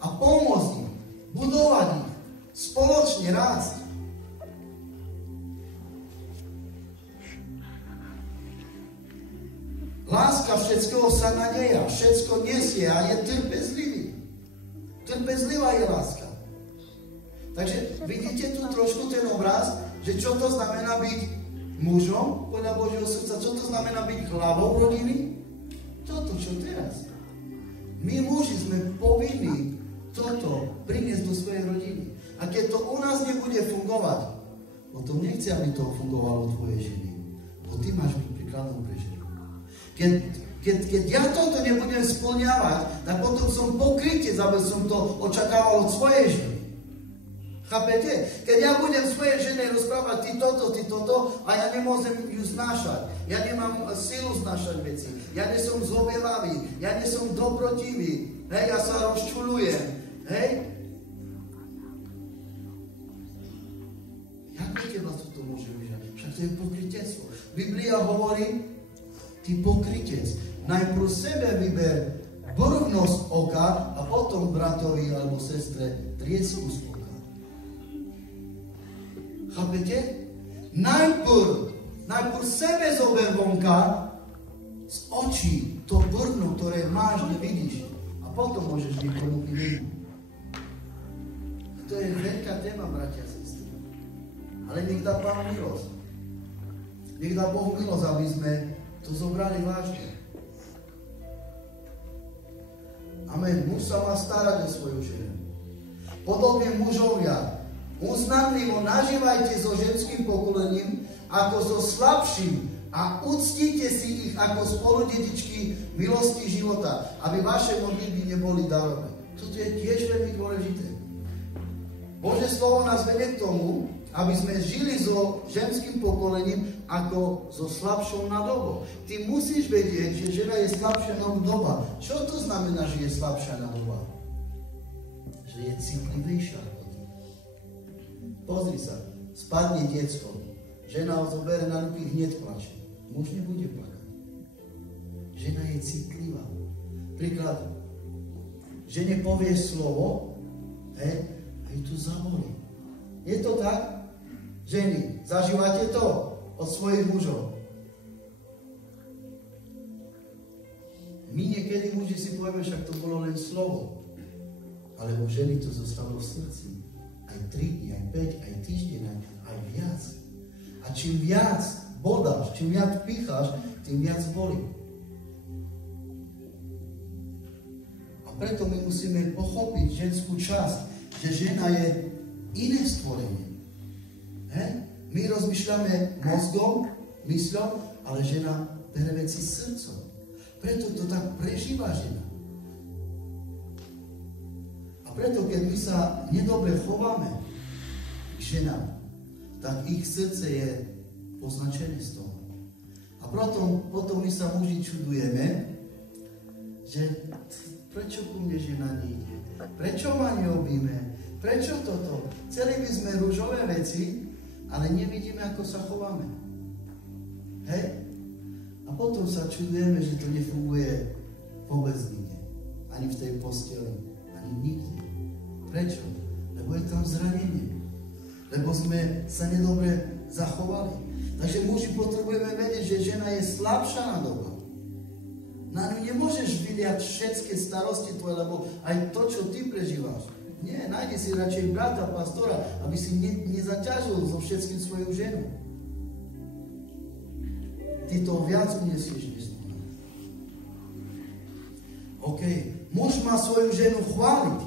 A pomôcť im, budovať ich, spoločne rásť. Láska všetkého sa nadeja, všetko nesie a je trpezlivý. Trpezlivá je láska. Takže vidíte tu trošku ten obraz, že čo to znamená byť mužom podľa Božieho srdca, čo to znamená byť hlavou rodiny? Toto, čo teraz. My muži sme povinní toto priniesť do svojej rodiny. A keď to u nás nebude fungovať, potom nechci, aby to fungovalo u tvojej ženy. Bo ty máš byť príkladom pre ženu. Keď ja toto nebudem spĺňavať, tak potom som pokrytec, aby som to očakával od svojej ženy. Chápete? Keď ja budem svojej žene rozprávať ty toto a ja nemôžem ju znášať. Ja nemám silu znášať veci. Ja nie som zlobievavý. Ja nie som dobrotivý. Hej, ja sa rozčuľujem. Hej? Ako teba to môže vyžať? Však to je pokrytectvo. Biblia hovorí, ty pokrytec. Najprv sebe vyber brvnosť oka a potom bratovi alebo sestre triesku z oka. Chápete? Najprv sebe zober vonka z očí, to brvno, ktoré máš, nevidíš. A potom môžeš niekomu inému. To je veľká téma, bratia a sestry. Ale nech dá Pán milosť. Nech dá Boh milosť, aby sme to zobrali vážne. Amen. Muž sa má starať o svoju ženu. Podobne mužovia, uznanlivo nažívajte so ženským pokolením ako so slabším a uctite si ich ako spoludetičky milosti života, aby vaše modlitby neboli darové. Toto je tiež veľmi dôležité. Božie slovo nás vedie k tomu, aby sme žili so ženským pokolením ako so slabšou nadobou. Ty musíš vedieť, že žena je slabšia nadoba. Čo to znamená, že je slabšia nadoba? Že je citlivejšia. Pozri sa, spadne diecko. Žena ho zoberie na ruky, hneď plače. Muž nebude plakať. Žena je citlivá. Príklad, žene povieš slovo, a ju to zabolí. Je to tak? Ženy, zažívate to od svojich mužov. My niekedy muži si povieme, však to bolo len slovo. Ale u ženy to zostalo v srdci. Aj 3 dní, aj 5, aj týždeň, aj viac. A čím viac bodáš, čím viac picháš, tým viac bolí. A preto my musíme pochopiť ženskú časť, že žena je iné stvorenie. My rozmýšľame mozgom, mysľou, ale žena bere veci srdcom. Preto to tak prežíva žena. A preto, keď my sa nedobre chováme k ženám, tak ich srdce je poznačené z toho. A potom my sa muži čudujeme, že prečo ku mne žena nejde? Prečo ma neobíme? Prečo toto? Chceli by sme ružové veci, ale nevidíme, ako sa chováme. Hej? A potom sa čudujeme, že to nefunguje vôbec nikde. Ani v tej posteli. Ani nikde. Prečo? Lebo je tam zranenie. Lebo sme sa nedobre zachovali. Takže muži potrebujeme vedieť, že žena je slabšia na doba. Na ňu nemôžeš vyliať všetky starosti tvoje, lebo aj to, čo ty prežívaš. Nie, nájdi si radšej brata, pastora, aby si nezaťažil so všetkým svoju ženu. Ty to viac uniesieš než. A OK. Muž má svoju ženu chváliť.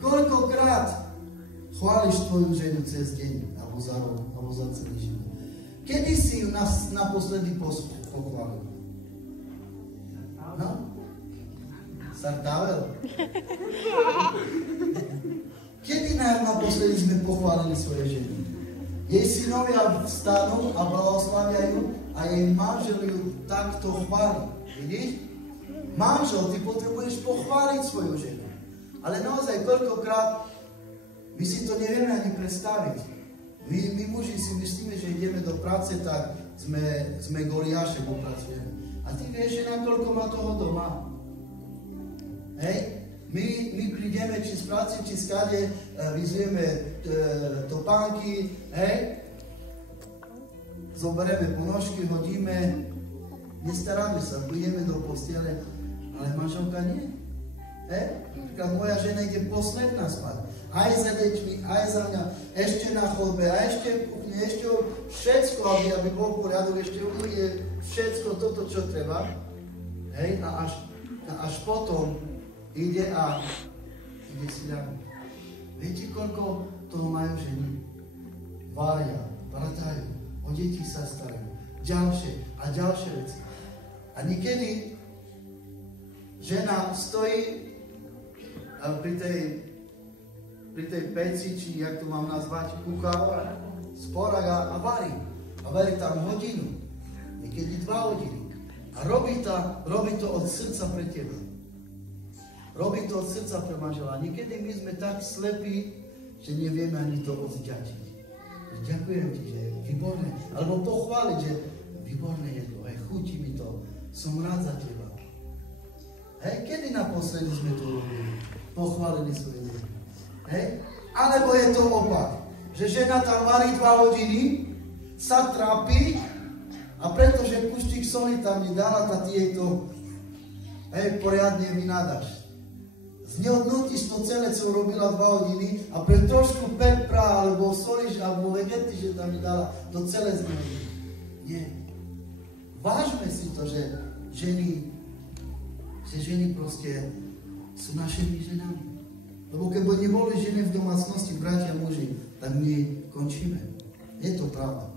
Koľkokrát chváliš tvoju ženu cez deň, alebo za rok, alebo za celý život? Kedy si ju naposledy pochválil? No? Sartavel? Kedy naposledy sme pochválili svoje ženy? Jej synovia vstanú a blahoslavia ju a jej manžel ju takto chváli. Vidíš? Manžel, ty potrebuješ pochváliť svoju ženu. Ale naozaj, koľkokrát my si to nevieme ani predstaviť. My muži si myslíme, že ideme do práce, tak sme Goliáše, bo pracujeme. A ty vieš, že nakoľko má toho doma? Hej? My prídeme, či z práce, či skade, vyzvieme topánky, hej? Zoberieme ponožky, hodíme, nestaráme sa, ideme do postele, ale manželka nie. Moja žena ide posledná spať. Aj za deťmi, aj za mňa, ešte na chodbe, a ešte v kuchni, ešte všetko, aby bol poriadok, ešte umyje všetko toto, čo treba. Hej? A až potom ide si ľahnuť. Viete, koľko toho majú ženy? Varia, bratajú, o deti sa starajú, ďalšie veci. A niekedy žena stojí pri tej peci, či jak to mám nazvať, kúka, sporak a varí. A varí tam hodinu, niekedy 2 hodiny. A robí to od srdca pre teba. Robí to od srdca pre manžela. Niekedy my sme tak slepí, že nevieme ani to odvďačiť. Ďakujem ti, že je výborné. Alebo pochváliť, že výborné jedlo, chutí mi to, som rád za teba. Hej, kedy naposledy sme to robili? Pochválili svoje deti. Hej? Alebo je to opak, že žena tam varí 2 hodiny, sa trápi a pretože kuštík soli tam nedala, tak ty jej to poriadne vynádaš. Znehodnotíš to celé, co robila 2 hodiny a pre trošku pepra alebo soli, alebo vegety, že tam nedala, to celé znehodnotí. Nie. Vážme si to, že ženy proste sú našimi ženami. Lebo keby neboli ženy v domácnosti, bratia muži, tak my končíme. Je to pravda.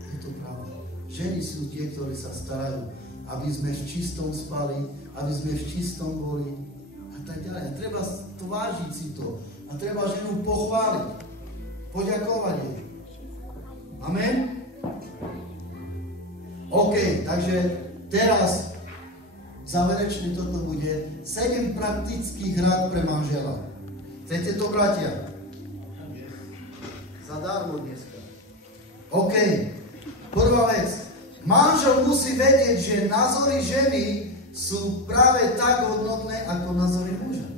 Je to pravda. Ženy sú tie, ktorí sa starajú, aby sme v čistom spali, aby sme v čistom boli a tak ďalej. A treba to vážiť si to. A treba ženu pochváliť. Poďakovať jej. Amen? OK, takže teraz záverečne toto bude 7 praktických rád pre manžela. Chcete to, bratia? Zadarmo dneska. OK. Prvá vec. Manžel musí vedieť, že názory ženy sú práve tak hodnotné, ako názory muža.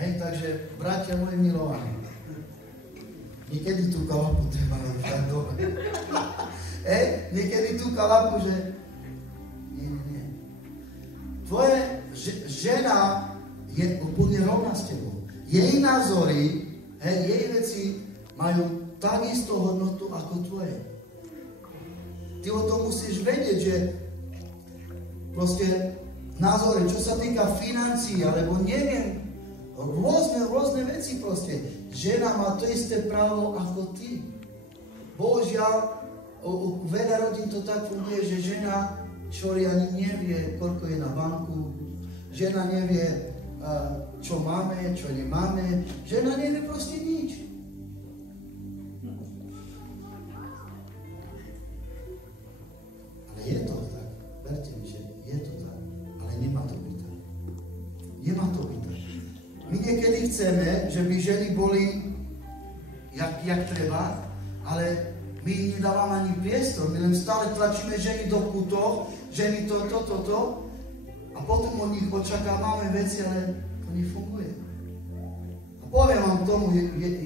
Hej, takže, bratia moji milovaní, niekedy tú kalapu treba nechať dole. Niekedy tú kalapu, že nie. Tvoje žena je úplne rovná s tebou. Jej názory, jej veci majú takisto hodnotu ako tvoje. Ty o tom musíš vedieť, že proste názory, čo sa týka financií, alebo neviem, rôzne veci proste. Žena má to isté právo ako ty. Bohužiaľ, veľa rodín to tak funguje, že žena čori ani nevie, koľko je na banku. Žena nevie, čo máme, čo nemáme. Žena nevie proste nič. Ale je to tak. Verte mi, že je to tak. Ale nemá to byť tak. Nemá to byť tak. My niekedy chceme, že by ženy boli jak treba, ale my im nedávame ani priestor. My len stále tlačíme ženy do kútov, ženy to. A potom od nich očakávame veci, ale to nefunguje. A poviem vám tomu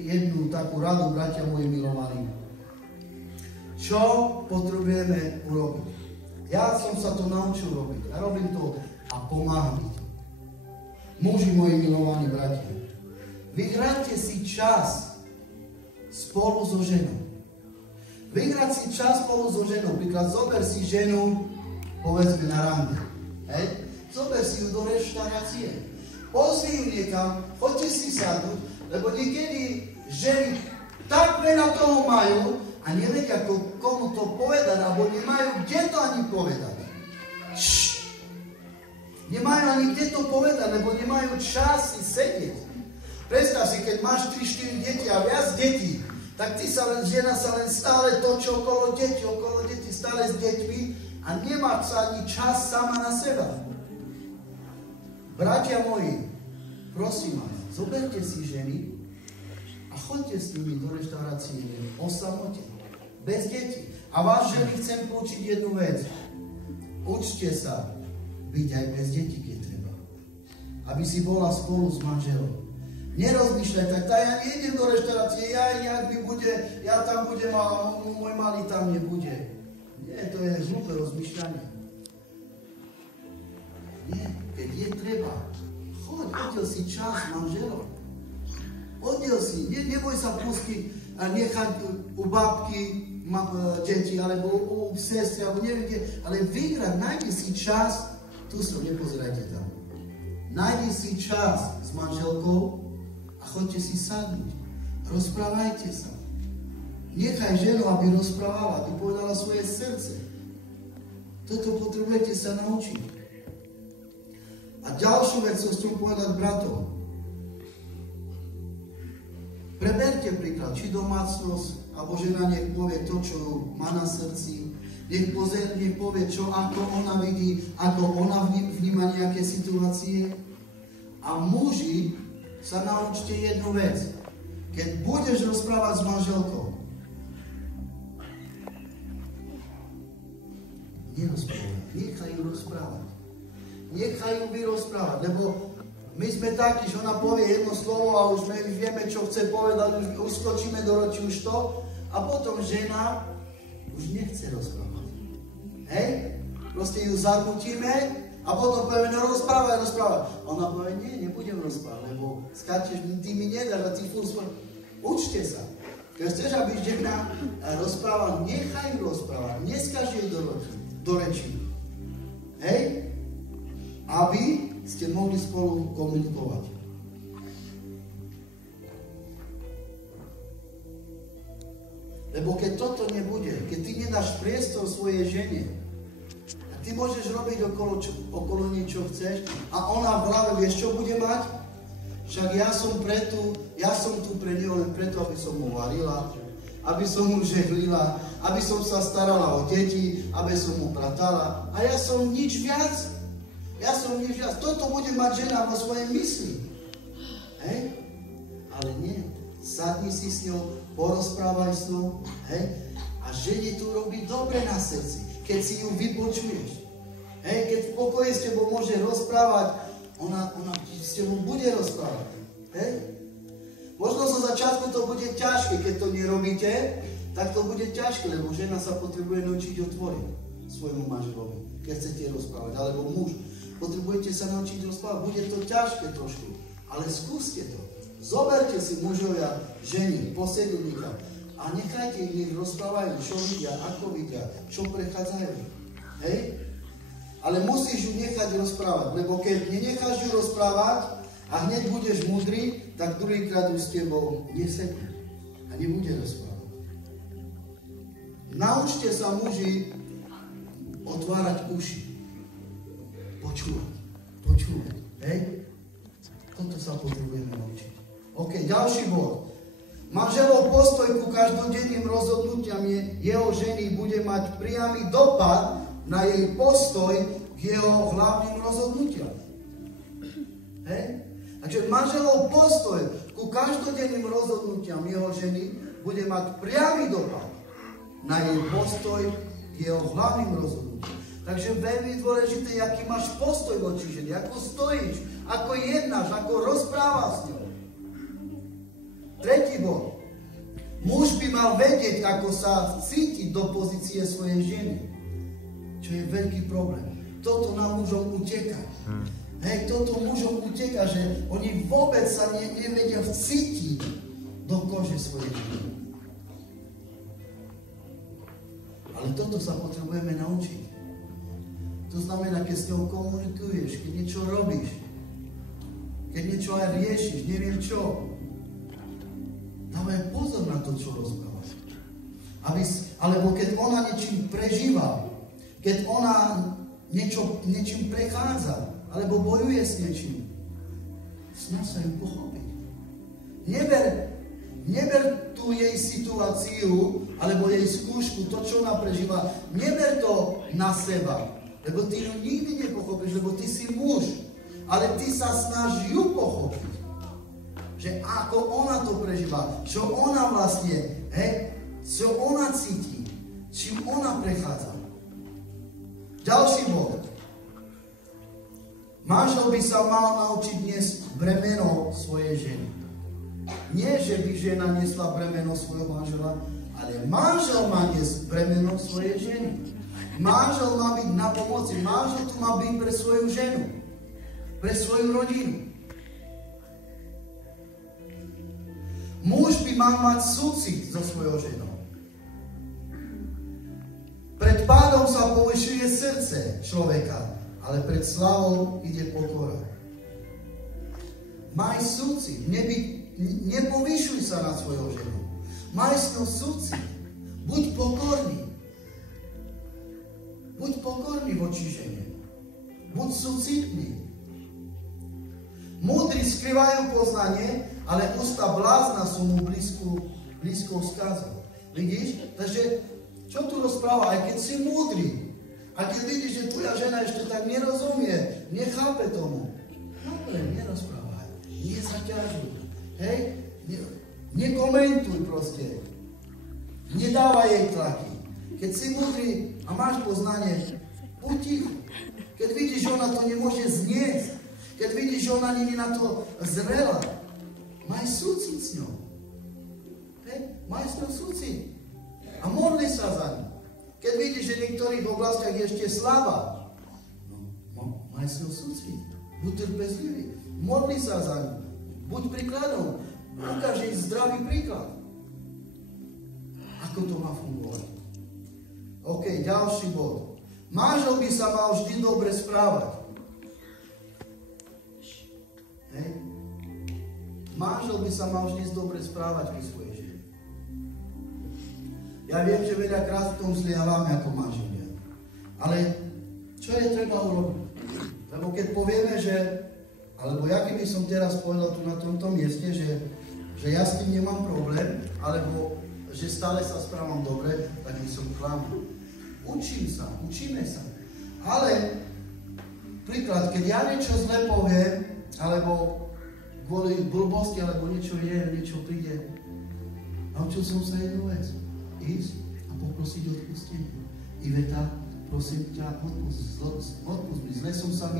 jednu takú radu, bratia moji milovaní. Čo potrebujeme urobiť? Ja som sa to naučil robiť. Ja robím to a pomáham mi to. Muži moji milovaní bratia, vyhráte si čas spolu so ženou. Vyhrať si čas spolu so ženou. Príklad, zober si ženu, povedzme na rande. Hej? Zober si ju do reštaurácie. Pozvi ju niekam, choďte si sadnúť, lebo niekedy ženy tak veľa toho majú a nevedia, komu to povedať, alebo nemajú kde to ani povedať. Nemajú ani kde to povedať, lebo nemajú čas si sedieť. Predstav si, keď máš 3-4 deti a viac detí, tak žena sa len stále točí okolo detí, stále s deťmi a nemá sa ani čas sama na seba. Bratia moji, prosím vás, zoberte si ženy a choďte s nimi do reštaurácie o samote, bez detí. A vás, ženy, chcem poučiť jednu vec. Učte sa byť aj bez detí, keď treba. Aby si bola spolu s manželom. Nerozmýšľaj, tak ja nejdem do reštaurácie, ja tam budem a môj malý tam nebude. Nie, to je hlúpe rozmýšľanie. Nie, keď je treba, choď, oddiel si čas manželom. Oddiel si, neboj sa pustiť a nechať u babky deti, alebo u sestry, alebo neviem kde, ale vyhrať, nájdi si čas, tu sa nepozerajte tam. Nájdi si čas s manželkou a choďte si sadnúť. Rozprávajte sa. Nechaj ženu, aby rozprávala, aby povedala svoje srdce. Toto potrebujete sa naučiť. A ďalšiu vec, čo chcem povedať bratom. Preberte príklad, či domácnosť, alebo žena nech povie to, čo má na srdci, nech povie, čo ako ona vidí, ako ona vníma nejaké situácie. A muži, sa naučte jednu vec. Keď budeš rozprávať s manželkou, nerozprávaj, nechaj ju rozprávať. Nechaj ju vyrozprávať, lebo my sme takí, že ona povie jedno slovo a už my vieme, čo chce povedať, už skočíme do roči už to a potom žena už nechce rozprávať. Hej? Proste ju zanutíme a potom povieme, no rozprávaj. Ona povie, nie, nebudem rozprávať, lebo skáčeš, ty mi nedáš a ty furt svoj. Učte sa. Keď chceš, aby žena rozprávala, nechaj ju rozprávať, neskáž jej do reči. Hej? Aby ste mohli spolu komunikovať. Lebo keď toto nebude, keď ty nedáš priestor svojej žene, a ty môžeš robiť okolo nej, čo chceš, a ona v hlave, vieš, čo bude mať? Však ja som tu pre neho len preto, aby som mu varila, aby som mu žehlila, aby som sa starala o deti, aby som mu pratala. A ja som nič viac. Toto bude mať žena vo svojej mysli. Hej? Ale nie. Sadni si s ňou, porozprávaj s ňou. Hej? A žene tu robí dobre na srdci, keď si ju vypočuješ. Hej? Keď v pokoji s tebou môže rozprávať, ona s tebou bude rozprávať. Hej? Možno zo začiatku to bude ťažké, keď to nerobíte, tak to bude ťažké, lebo žena sa potrebuje naučiť otvoriť svojmu manželovi, keď chcete rozprávať, alebo muž. Potrebujete sa naučiť rozprávať, bude to ťažké trošku, ale skúste to. Zoberte si mužovia, ženy, posedlníka a nechajte ich, nech rozprávajú, čo vidia, ako vidia, čo prechádzajú. Hej? Ale musíš ju nechať rozprávať, lebo keď nenecháš ju rozprávať a hneď budeš múdry, tak druhýkrát už s tebou nesedne a nebude rozprávať. Naučte sa, muži, otvárať uši. Počúvať. Hej? Toto sa potrebujeme naučiť. OK, ďalší bod. Manželov postoj ku každodenným rozhodnutiam jeho ženy bude mať priamy dopad na jej postoj k jeho hlavným rozhodnutiam. Hej? Takže manželov postoj ku každodenným rozhodnutiam jeho ženy bude mať priamy dopad na jej postoj k jeho hlavným rozhodnutiam. Takže veľmi dôležité, aký máš postoj voči žene, ako stojíš, ako jednáš, ako rozprávaš s ňou. Tretí bod. Muž by mal vedieť, ako sa cítiť do pozície svojej ženy. Čo je veľký problém. Toto nám mužom uteká. Hej, toto mužom uteká, že oni vôbec sa nevedia vcítiť do kože svojej ženy. Ale toto sa potrebujeme naučiť. To znamená, keď s ňou komunikuješ, keď niečo robíš, keď niečo aj riešiš, neviem čo, dávaj pozor na to, čo rozprávaš. Alebo keď ona niečím prežíva, keď ona niečím prechádza, alebo bojuje s niečím, snaž sa ju pochopiť. Neber tú jej situáciu, alebo jej skúšku, to, čo ona prežíva, neber to na seba, lebo ty ju nikdy nepochopíš, lebo ty si muž, ale ty sa snaž ju pochopiť. Že ako ona to prežíva, čo ona vlastne, čo ona cíti, čím ona prechádza. Ďalší bod. Manžel by sa mal naučiť niesť bremeno svojej ženy. Nie, že by žena nesla bremeno svojho manžela, ale manžel má niesť bremeno svojej ženy. Manžel má byť na pomoci. Manžel tu má byť pre svoju ženu. Pre svoju rodinu. Muž by mal mať súcit so svojou ženou. Pred pádom sa povyšuje srdce človeka, ale pred slávou ide pokora. Maj súcit, nepovyšuj sa na svojou ženou. Maj s ňou súcit. Buď pokorný. Buď pokorný voči žene. Buď súcitný. Múdri skrývajú poznanie, ale ústa blázna sú mu blízkou skazou. Vidíš? Takže, čo tu rozpráva? Aj keď si múdry, a keď vidíš, že tvoja žena ešte tak nerozumie, nechápe tomu, nerozprávaj, nezaťažuj, hej? Nekomentuj proste, nedávaj jej tlaky. Keď si múdry a máš poznanie, buď ticho. Keď vidíš, že ona to nemôže zniesť, keď vidíš, že ona nie je na to zrela, maj súcit s ňou. Hej? Maj s ňou súcit. A modli sa za ňu. Keď vidíš, že v niektorých oblastiach je ešte slabá, maj s ňou súcit. Buď trpezlivý. Modli sa za ňu. Buď príkladom. Ukáž jej zdravý príklad. Ako to má fungovať? OK, ďalší bod. Manžel by sa mal vždy dobre správať. Hej? Manžel by sa mal vždy dobre správať pri svojej žene. Ja viem, že veľakrát v tom zlyhávame ako manželia. Ale čo je treba urobiť? Lebo keď povieme, že, alebo ja keby som teraz povedal tu na tomto mieste, že ja s tým nemám problém, alebo že stále sa správam dobre, tak by som klamal. Učíme sa. Ale príklad, keď ja niečo zle poviem, alebo kvôli blbosti, alebo niečo príde, naučil som sa jednu vec. Ísť a poprosiť odpustenie. Iveta, prosím ťa, odpust mi. Zle som sa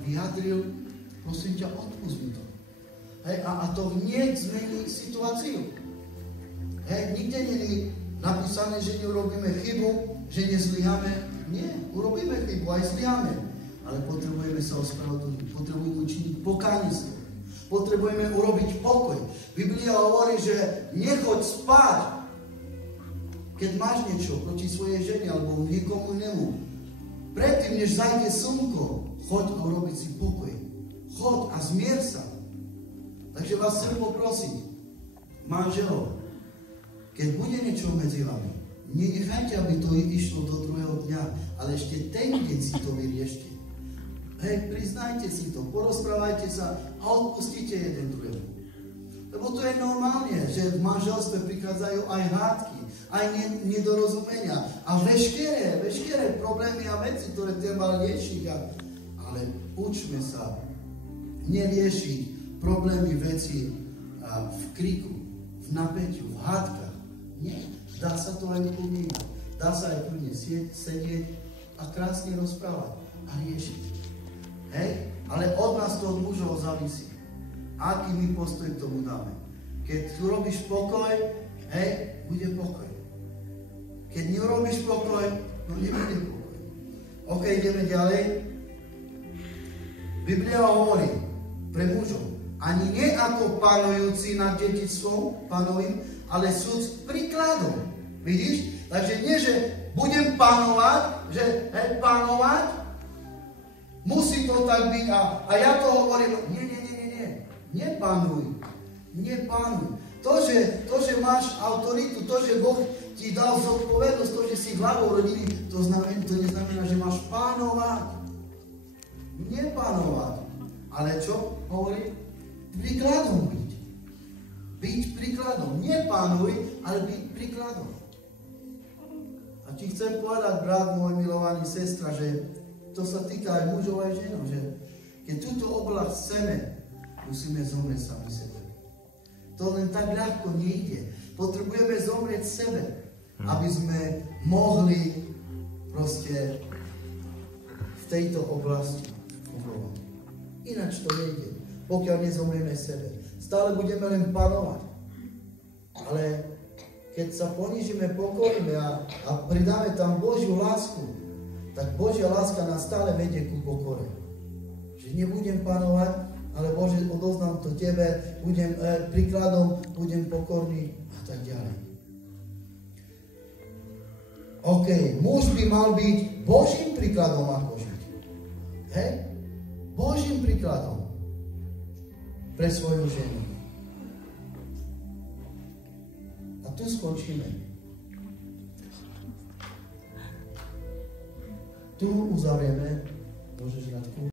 vyjadril. Prosím ťa, odpust mi to. Hej, a to hneď zmení situáciu. Hej, nikde nie je napísané, že neurobíme chybu, že nezlyháme. Nie, urobíme chybu, aj zlyháme. Ale potrebujeme sa ospravedlniť, potrebujeme učiniť pokánie. Potrebujeme urobiť pokoj. Biblia hovorí, že nechoď spať, keď máš niečo proti svojej žene alebo niekomu inému. Predtým, než zajde slnko, choď a urobiť si pokoj. Choď a zmier sa. Takže vás chcem poprosiť, manželov, keď bude niečo medzi vami, nenechajte, aby to išlo do druhého dňa, ale ešte ten deň si to vyriešte. Hej, priznajte si to, porozprávajte sa a odpustite jeden druhému. Lebo to je normálne, že v manželstve prichádzajú aj hádky, aj nedorozumenia a veškeré problémy a veci, ktoré treba riešiť. Ale učme sa neriešiť problémy veci v kriku, v napätiu, v hádkach. Nie, dá sa to aj upomínať. Dá sa aj kľudne sedieť a krásne rozprávať a riešiť. Hej? Ale od nás to od mužov závisí. Aký my postoj k tomu dáme. Keď tu robíš pokoj, hej, bude pokoj. Keď neurobíš pokoj, no nebude pokoj. OK, ideme ďalej. Biblia hovorí pre mužov, ani nie ako panujúci nad dedičstvom, panovým, ale súd príkladom. Vidíš? Takže nie, že budem panovať, že panovať, musí to tak byť a ja to hovorím, nie, nepanuj. To, že máš autoritu, to, že Boh ti dal zodpovednosť, to, že si hlavou rodiny, to neznamená, že máš pánovať. Nepanovať. Ale čo hovorí? Príkladom byť. Byť príkladom. Nepánuj, ale byť príkladom. A ti chcem povedať, brat môj milovaný, sestra, že to sa týka aj mužov, aj ženov, že keď túto oblasť chceme, musíme zomrieť sami sebe. To len tak ľahko nejde. Potrebujeme zomrieť sebe, aby sme mohli proste v tejto oblasti fungovať. Ináč to nejde, pokiaľ nezomrieme sebe. Stále budeme len panovať. Ale keď sa ponížime, pokoríme a pridáme tam Božiu lásku, tak Božia láska nás stále vedie ku pokore. Že nebudem panovať, ale Bože, odoznám to Tebe, budem príkladom, budem pokorný a tak ďalej. OK, muž by mal byť Božím príkladom, ako žiť. Hej? Božím príkladom pre svoju ženu. A tu skončíme. Tu uzavrieme. Môžeš, Radku?